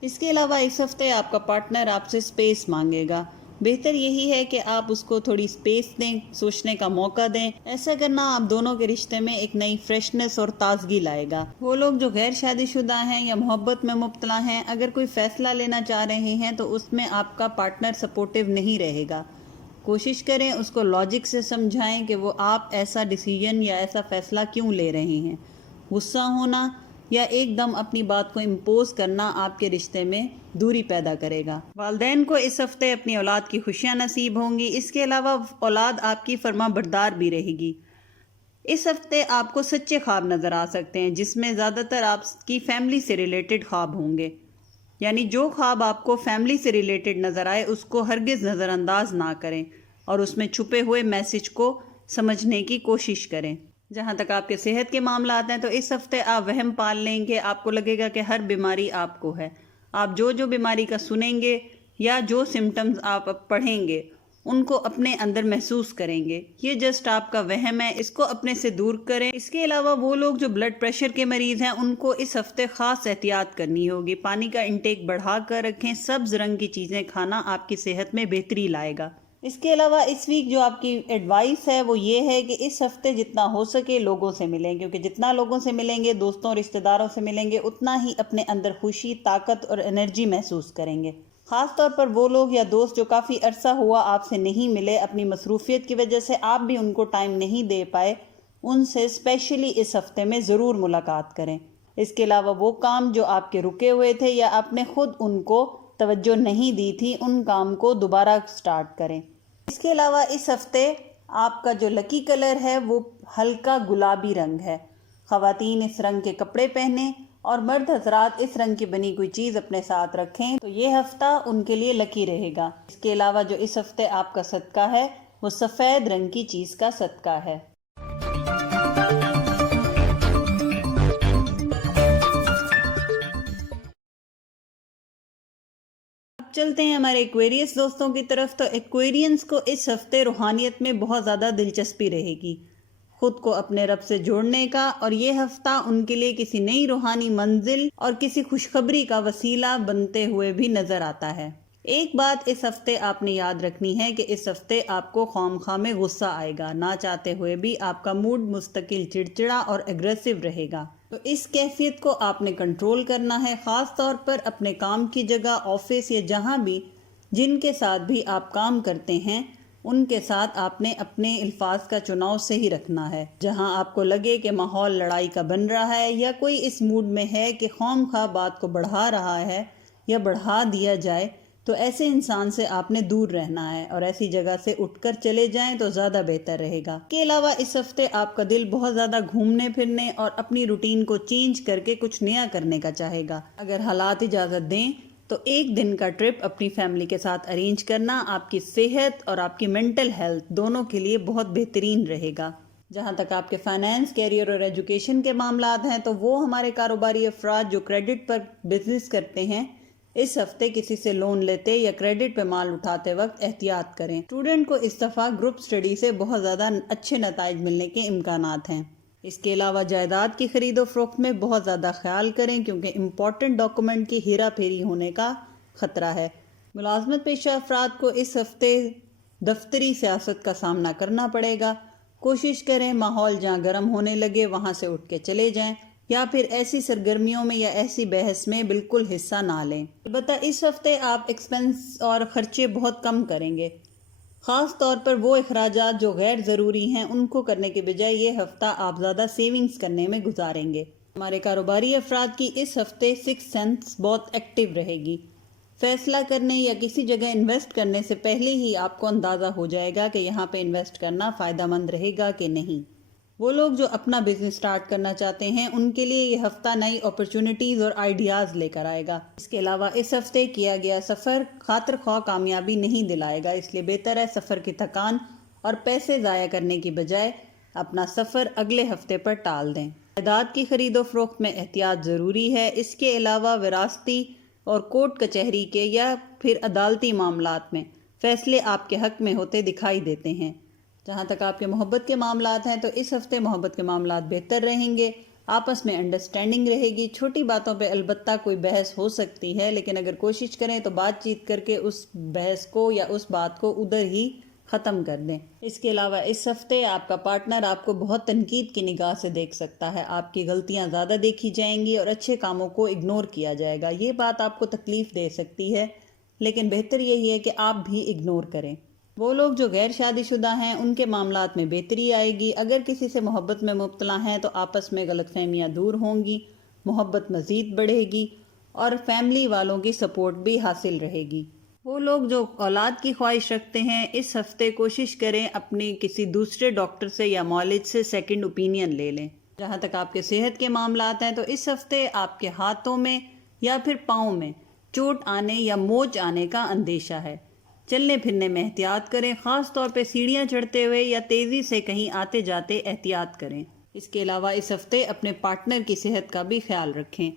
اس کے علاوہ اس ہفتے آپ کا پارٹنر آپ سے سپیس مانگے گا۔ بہتر یہی ہے کہ آپ اس کو تھوڑی سپیس دیں، سوچنے کا موقع دیں۔ ایسا کرنا آپ دونوں کے رشتے میں ایک نئی فریشنس اور تازگی لائے گا۔ وہ لوگ جو غیر شادی شدہ ہیں یا محبت میں مبتلا ہیں، اگر کوئی فیصلہ لینا چاہ رہے ہیں تو اس میں آپ کا پارٹنر سپورٹیو نہیں رہے گا۔ کوشش کریں اس کو لاجک سے سمجھائیں کہ وہ آپ ایسا ڈیسیجن یا ایسا فیصلہ کیوں لے رہے ہیں۔ غصہ ہونا یا ایک دم اپنی بات کو امپوز کرنا آپ کے رشتے میں دوری پیدا کرے گا۔ والدین کو اس ہفتے اپنی اولاد کی خوشیاں نصیب ہوں گی۔ اس کے علاوہ اولاد آپ کی فرما بردار بھی رہے گی۔ اس ہفتے آپ کو سچے خواب نظر آ سکتے ہیں جس میں زیادہ تر آپ کی فیملی سے ریلیٹڈ خواب ہوں گے، یعنی جو خواب آپ کو فیملی سے ریلیٹڈ نظر آئے اس کو ہرگز نظر انداز نہ کریں اور اس میں چھپے ہوئے میسج کو سمجھنے کی کوشش کریں۔ جہاں تک آپ کے صحت کے معاملات ہیں تو اس ہفتے آپ وہم پال لیں گے، آپ کو لگے گا کہ ہر بیماری آپ کو ہے۔ آپ جو بیماری کا سنیں گے یا جو سمٹمز آپ پڑھیں گے ان کو اپنے اندر محسوس کریں گے، یہ جسٹ آپ کا وہم ہے، اس کو اپنے سے دور کریں۔ اس کے علاوہ وہ لوگ جو بلڈ پریشر کے مریض ہیں ان کو اس ہفتے خاص احتیاط کرنی ہوگی۔ پانی کا انٹیک بڑھا کر رکھیں، سبز رنگ کی چیزیں کھانا آپ کی صحت میں بہتری لائے گا۔ اس کے علاوہ اس ویک جو آپ کی ایڈوائس ہے وہ یہ ہے کہ اس ہفتے جتنا ہو سکے لوگوں سے ملیں، کیونکہ جتنا لوگوں سے ملیں گے، دوستوں رشتہ داروں سے ملیں گے، اتنا ہی اپنے اندر خوشی، طاقت اور انرجی محسوس کریں گے۔ خاص طور پر وہ لوگ یا دوست جو کافی عرصہ ہوا آپ سے نہیں ملے، اپنی مصروفیت کی وجہ سے آپ بھی ان کو ٹائم نہیں دے پائے، ان سے اسپیشلی اس ہفتے میں ضرور ملاقات کریں۔ اس کے علاوہ وہ کام جو آپ کے رکے ہوئے تھے یا آپ نے خود ان کو توجہ نہیں دی تھی، ان کام کو دوبارہ سٹارٹ کریں۔ اس کے علاوہ اس ہفتے آپ کا جو لکی کلر ہے وہ ہلکا گلابی رنگ ہے۔ خواتین اس رنگ کے کپڑے پہنیں اور مرد حضرات اس رنگ کی بنی کوئی چیز اپنے ساتھ رکھیں تو یہ ہفتہ ان کے لیے لکی رہے گا۔ اس کے علاوہ جو اس ہفتے آپ کا صدقہ ہے وہ سفید رنگ کی چیز کا صدقہ ہے۔ چلتے ہیں ہمارے ایکویریس دوستوں کی طرف۔ تو ایکویرینس کو اس ہفتے روحانیت میں بہت زیادہ دلچسپی رہے گی، خود کو اپنے رب سے جوڑنے کا، اور یہ ہفتہ ان کے لیے کسی نئی روحانی منزل اور کسی خوشخبری کا وسیلہ بنتے ہوئے بھی نظر آتا ہے۔ ایک بات اس ہفتے آپ نے یاد رکھنی ہے کہ اس ہفتے آپ کو خواہ میں غصہ آئے گا، نہ چاہتے ہوئے بھی آپ کا موڈ مستقل چڑچڑا اور اگریسو رہے گا، تو اس کیفیت کو آپ نے کنٹرول کرنا ہے، خاص طور پر اپنے کام کی جگہ، آفس یا جہاں بھی جن کے ساتھ بھی آپ کام کرتے ہیں ان کے ساتھ آپ نے اپنے الفاظ کا چناؤ صحیح رکھنا ہے۔ جہاں آپ کو لگے کہ ماحول لڑائی کا بن رہا ہے یا کوئی اس موڈ میں ہے کہ خواہ بات کو بڑھا رہا ہے یا بڑھا دیا جائے، تو ایسے انسان سے آپ نے دور رہنا ہے اور ایسی جگہ سے اٹھ کر چلے جائیں تو زیادہ بہتر رہے گا۔ اس کے علاوہ اس ہفتے آپ کا دل بہت زیادہ گھومنے پھرنے اور اپنی روٹین کو چینج کر کے کچھ نیا کرنے کا چاہے گا۔ اگر حالات اجازت دیں تو ایک دن کا ٹرپ اپنی فیملی کے ساتھ ارینج کرنا آپ کی صحت اور آپ کی مینٹل ہیلتھ دونوں کے لیے بہت بہترین رہے گا۔ جہاں تک آپ کے فائنانس، کیریئر اور ایجوکیشن کے معاملات ہیں تو وہ ہمارے کاروباری افراد جو کریڈٹ پر بزنس کرتے ہیں اس ہفتے کسی سے لون لیتے یا کریڈٹ پہ مال اٹھاتے وقت احتیاط کریں۔ اسٹوڈنٹ کو اس دفعہ گروپ سٹڈی سے بہت زیادہ اچھے نتائج ملنے کے امکانات ہیں۔ اس کے علاوہ جائیداد کی خرید و فروخت میں بہت زیادہ خیال کریں کیونکہ امپورٹنٹ ڈاکومنٹ کی ہیرا پھیری ہونے کا خطرہ ہے۔ ملازمت پیشہ افراد کو اس ہفتے دفتری سیاست کا سامنا کرنا پڑے گا۔ کوشش کریں ماحول جہاں گرم ہونے لگے وہاں سے اٹھ کے چلے جائیں یا پھر ایسی سرگرمیوں میں یا ایسی بحث میں بالکل حصہ نہ لیں۔ البتہ اس ہفتے آپ ایکسپنس اور خرچے بہت کم کریں گے، خاص طور پر وہ اخراجات جو غیر ضروری ہیں ان کو کرنے کے بجائے یہ ہفتہ آپ زیادہ سیونگز کرنے میں گزاریں گے۔ ہمارے کاروباری افراد کی اس ہفتے سکس سینس بہت ایکٹیو رہے گی۔ فیصلہ کرنے یا کسی جگہ انویسٹ کرنے سے پہلے ہی آپ کو اندازہ ہو جائے گا کہ یہاں پہ انویسٹ کرنا فائدہ مند رہے گا کہ نہیں۔ وہ لوگ جو اپنا بزنس سٹارٹ کرنا چاہتے ہیں ان کے لیے یہ ہفتہ نئی اپرچونٹیز اور آئیڈیاز لے کر آئے گا۔ اس کے علاوہ اس ہفتے کیا گیا سفر خاطر خواہ کامیابی نہیں دلائے گا، اس لیے بہتر ہے سفر کی تھکان اور پیسے ضائع کرنے کی بجائے اپنا سفر اگلے ہفتے پر ٹال دیں۔ جائیداد کی خرید و فروخت میں احتیاط ضروری ہے۔ اس کے علاوہ وراثتی اور کورٹ کچہری کے یا پھر عدالتی معاملات میں فیصلے آپ کے حق میں ہوتے دکھائی دیتے ہیں۔ جہاں تک آپ کے محبت کے معاملات ہیں تو اس ہفتے محبت کے معاملات بہتر رہیں گے، آپس میں انڈرسٹینڈنگ رہے گی۔ چھوٹی باتوں پہ البتہ کوئی بحث ہو سکتی ہے، لیکن اگر کوشش کریں تو بات چیت کر کے اس بحث کو یا اس بات کو ادھر ہی ختم کر دیں۔ اس کے علاوہ اس ہفتے آپ کا پارٹنر آپ کو بہت تنقید کی نگاہ سے دیکھ سکتا ہے، آپ کی غلطیاں زیادہ دیکھی جائیں گی اور اچھے کاموں کو اگنور کیا جائے گا۔ یہ بات آپ کو تکلیف دے سکتی ہے لیکن بہتر یہی ہے کہ آپ بھی اگنور کریں۔ وہ لوگ جو غیر شادی شدہ ہیں ان کے معاملات میں بہتری آئے گی۔ اگر کسی سے محبت میں مبتلا ہیں تو آپس میں غلط فہمیاں دور ہوں گی، محبت مزید بڑھے گی اور فیملی والوں کی سپورٹ بھی حاصل رہے گی۔ وہ لوگ جو اولاد کی خواہش رکھتے ہیں اس ہفتے کوشش کریں اپنی کسی دوسرے ڈاکٹر سے یا معالج سے سیکنڈ اوپینین لے لیں۔ جہاں تک آپ کے صحت کے معاملات ہیں تو اس ہفتے آپ کے ہاتھوں میں یا پھر پاؤں میں چوٹ آنے یا موچ آنے کا اندیشہ ہے۔ چلنے پھرنے میں احتیاط کریں، خاص طور پہ سیڑھیاں چڑھتے ہوئے یا تیزی سے کہیں آتے جاتے احتیاط کریں۔ اس کے علاوہ اس ہفتے اپنے پارٹنر کی صحت کا بھی خیال رکھیں۔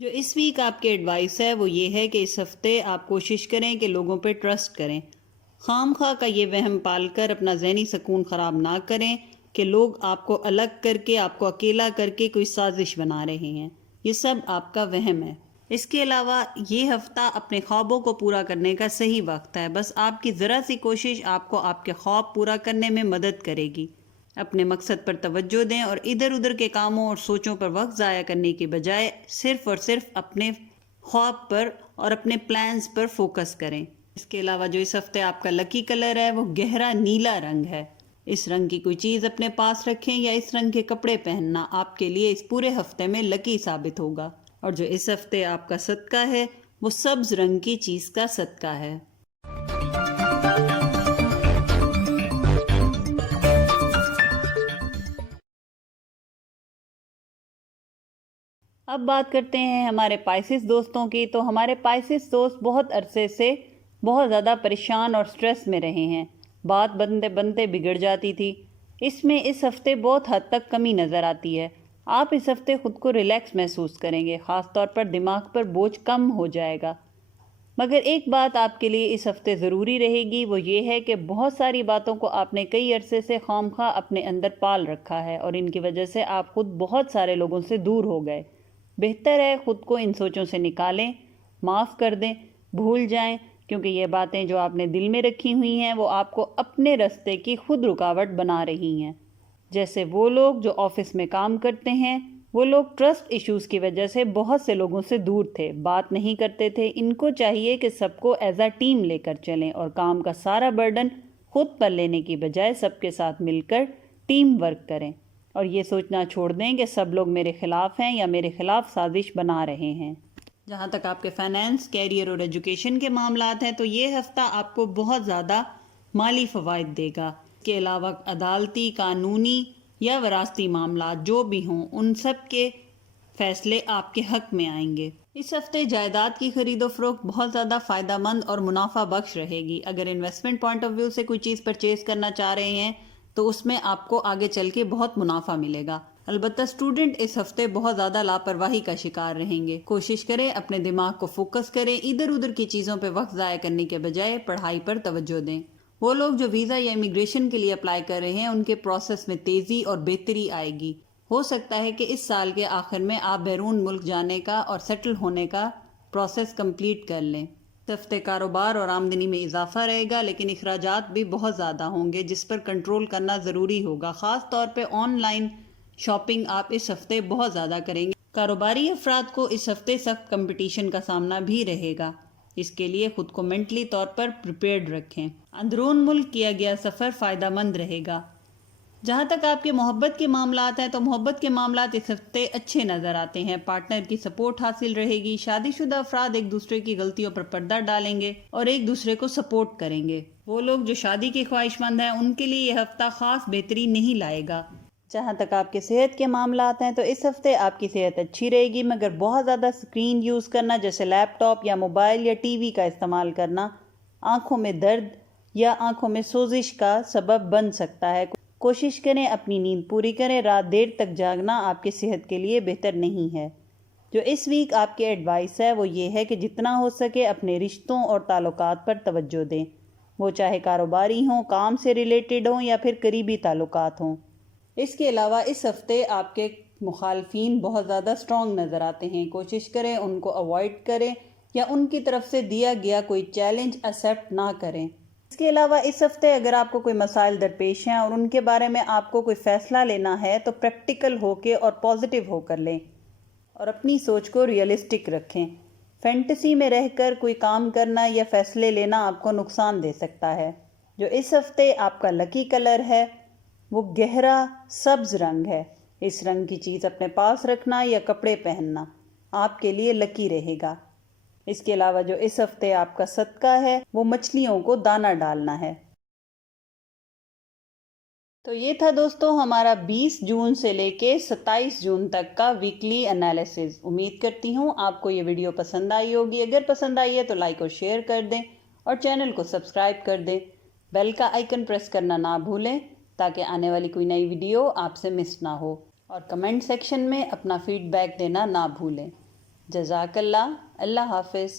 جو اس ویک آپ کے ایڈوائس ہے وہ یہ ہے کہ اس ہفتے آپ کوشش کریں کہ لوگوں پہ ٹرسٹ کریں، خام خواہ کا یہ وہم پال کر اپنا ذہنی سکون خراب نہ کریں کہ لوگ آپ کو الگ کر کے آپ کو اکیلا کر کے کوئی سازش بنا رہے ہیں، یہ سب آپ کا وہم ہے۔ اس کے علاوہ یہ ہفتہ اپنے خوابوں کو پورا کرنے کا صحیح وقت ہے، بس آپ کی ذرا سی کوشش آپ کو آپ کے خواب پورا کرنے میں مدد کرے گی۔ اپنے مقصد پر توجہ دیں اور ادھر ادھر کے کاموں اور سوچوں پر وقت ضائع کرنے کی بجائے صرف اور صرف اپنے خواب پر اور اپنے پلانز پر فوکس کریں۔ اس کے علاوہ جو اس ہفتے آپ کا لکی کلر ہے وہ گہرا نیلا رنگ ہے۔ اس رنگ کی کوئی چیز اپنے پاس رکھیں یا اس رنگ کے کپڑے پہننا آپ کے لیے اس پورے ہفتے میں لکی ثابت ہوگا۔ اور جو اس ہفتے آپ کا صدقہ ہے وہ سبز رنگ کی چیز کا صدقہ ہے۔ اب بات کرتے ہیں ہمارے پائسس دوستوں کی۔ تو ہمارے پائسس دوست بہت عرصے سے بہت زیادہ پریشان اور سٹریس میں رہے ہیں، بات بنتے بنتے بگڑ جاتی تھی۔ اس میں اس ہفتے بہت حد تک کمی نظر آتی ہے۔ آپ اس ہفتے خود کو ریلیکس محسوس کریں گے، خاص طور پر دماغ پر بوجھ کم ہو جائے گا۔ مگر ایک بات آپ کے لیے اس ہفتے ضروری رہے گی، وہ یہ ہے کہ بہت ساری باتوں کو آپ نے کئی عرصے سے خواہ اپنے اندر پال رکھا ہے اور ان کی وجہ سے آپ خود بہت سارے لوگوں سے دور ہو گئے۔ بہتر ہے خود کو ان سوچوں سے نکالیں، معاف کر دیں، بھول جائیں، کیونکہ یہ باتیں جو آپ نے دل میں رکھی ہوئی ہیں وہ آپ کو اپنے راستے کی خود رکاوٹ بنا رہی ہیں۔ جیسے وہ لوگ جو آفس میں کام کرتے ہیں، وہ لوگ ٹرسٹ ایشوز کی وجہ سے بہت سے لوگوں سے دور تھے، بات نہیں کرتے تھے۔ ان کو چاہیے کہ سب کو ایز اے ٹیم لے کر چلیں اور کام کا سارا برڈن خود پر لینے کی بجائے سب کے ساتھ مل کر ٹیم ورک کریں اور یہ سوچنا چھوڑ دیں کہ سب لوگ میرے خلاف ہیں یا میرے خلاف سازش بنا رہے ہیں۔ جہاں تک آپ کے فائنانس، کیریئر اور ایجوکیشن کے معاملات ہیں تو یہ ہفتہ آپ کو بہت زیادہ مالی فوائد دے گا۔ اس کے علاوہ عدالتی، قانونی یا وراثتی معاملات جو بھی ہوں، ان سب کے فیصلے آپ کے حق میں آئیں گے۔ اس ہفتے جائیداد کی خرید و فروخت بہت زیادہ فائدہ مند اور منافع بخش رہے گی۔ اگر انویسٹمنٹ پوائنٹ آف ویو سے کوئی چیز پرچیز کرنا چاہ رہے ہیں تو اس میں آپ کو آگے چل کے بہت منافع ملے گا۔ البتہ اسٹوڈنٹ اس ہفتے بہت زیادہ لاپرواہی کا شکار رہیں گے۔ کوشش کریں اپنے دماغ کو فوکس کریں، ادھر ادھر کی چیزوں پہ وقت ضائع کرنے کے بجائے پڑھائی پر توجہ دیں۔ وہ لوگ جو ویزا یا امیگریشن کے لیے اپلائی کر رہے ہیں، ان کے پروسیس میں تیزی اور بہتری آئے گی۔ ہو سکتا ہے کہ اس سال کے آخر میں آپ بیرون ملک جانے کا اور سیٹل ہونے کا پروسیس کمپلیٹ کر لیں۔ اس ہفتے کاروبار اور آمدنی میں اضافہ رہے گا، لیکن اخراجات بھی بہت زیادہ ہوں گے جس پر کنٹرول کرنا ضروری ہوگا۔ خاص طور پہ آن لائن شاپنگ آپ اس ہفتے بہت زیادہ کریں گے۔ کاروباری افراد کو اس ہفتے سخت کمپٹیشن کا سامنا بھی رہے گا، اس کے لیے خود کو مینٹلی طور پر پریپیئرڈ رکھیں۔ اندرون ملک کیا گیا سفر فائدہ مند رہے گا۔ جہاں تک آپ کے محبت کے معاملات ہیں تو محبت کے معاملات اس ہفتے اچھے نظر آتے ہیں۔ پارٹنر کی سپورٹ حاصل رہے گی۔ شادی شدہ افراد ایک دوسرے کی غلطیوں پر پردہ ڈالیں گے اور ایک دوسرے کو سپورٹ کریں گے۔ وہ لوگ جو شادی کے خواہش مند ہیں ان کے لیے یہ ہفتہ خاص بہتری نہیں لائے گا۔ جہاں تک آپ کے صحت کے معاملات ہیں تو اس ہفتے آپ کی صحت اچھی رہے گی، مگر بہت زیادہ اسکرین یوز کرنا جیسے لیپ ٹاپ یا موبائل یا ٹی وی کا استعمال کرنا آنکھوں میں درد یا آنکھوں میں سوزش کا سبب بن سکتا ہے۔ کوشش کریں اپنی نیند پوری کریں، رات دیر تک جاگنا آپ کی صحت کے لیے بہتر نہیں ہے۔ جو اس ویک آپ کے ایڈوائس ہے وہ یہ ہے کہ جتنا ہو سکے اپنے رشتوں اور تعلقات پر توجہ دیں، وہ چاہے کاروباری ہوں، کام سے ریلیٹڈ ہوں یا پھر قریبی تعلقات ہوں۔ اس کے علاوہ اس ہفتے آپ کے مخالفین بہت زیادہ اسٹرانگ نظر آتے ہیں۔ کوشش کریں ان کو اوائڈ کریں یا ان کی طرف سے دیا گیا کوئی چیلنج ایکسیپٹ نہ کریں۔ اس کے علاوہ اس ہفتے اگر آپ کو کوئی مسائل درپیش ہیں اور ان کے بارے میں آپ کو کوئی فیصلہ لینا ہے تو پریکٹیکل ہو کے اور پازیٹیو ہو کر لیں اور اپنی سوچ کو ریئلسٹک رکھیں۔ فینٹیسی میں رہ کر کوئی کام کرنا یا فیصلے لینا آپ کو نقصان دے سکتا ہے۔ جو اس ہفتے آپ کا لکی کلر ہے وہ گہرا سبز رنگ ہے۔ اس رنگ کی چیز اپنے پاس رکھنا یا کپڑے پہننا آپ کے لیے لکی رہے گا۔ اس کے علاوہ جو اس ہفتے آپ کا صدقہ ہے وہ مچھلیوں کو دانہ ڈالنا ہے۔ تو یہ تھا دوستو ہمارا 20 جون سے لے کے 27 جون تک کا ویکلی انالیسز۔ امید کرتی ہوں آپ کو یہ ویڈیو پسند آئی ہوگی۔ اگر پسند آئی ہے تو لائک اور شیئر کر دیں اور چینل کو سبسکرائب کر دیں۔ بیل کا آئیکن پریس کرنا نہ بھولیں تاکہ آنے والی کوئی نئی ویڈیو آپ سے مس نہ ہو، اور کمنٹ سیکشن میں اپنا فیڈ بیک دینا نہ بھولیں۔ جزاک اللہ۔ اللہ حافظ۔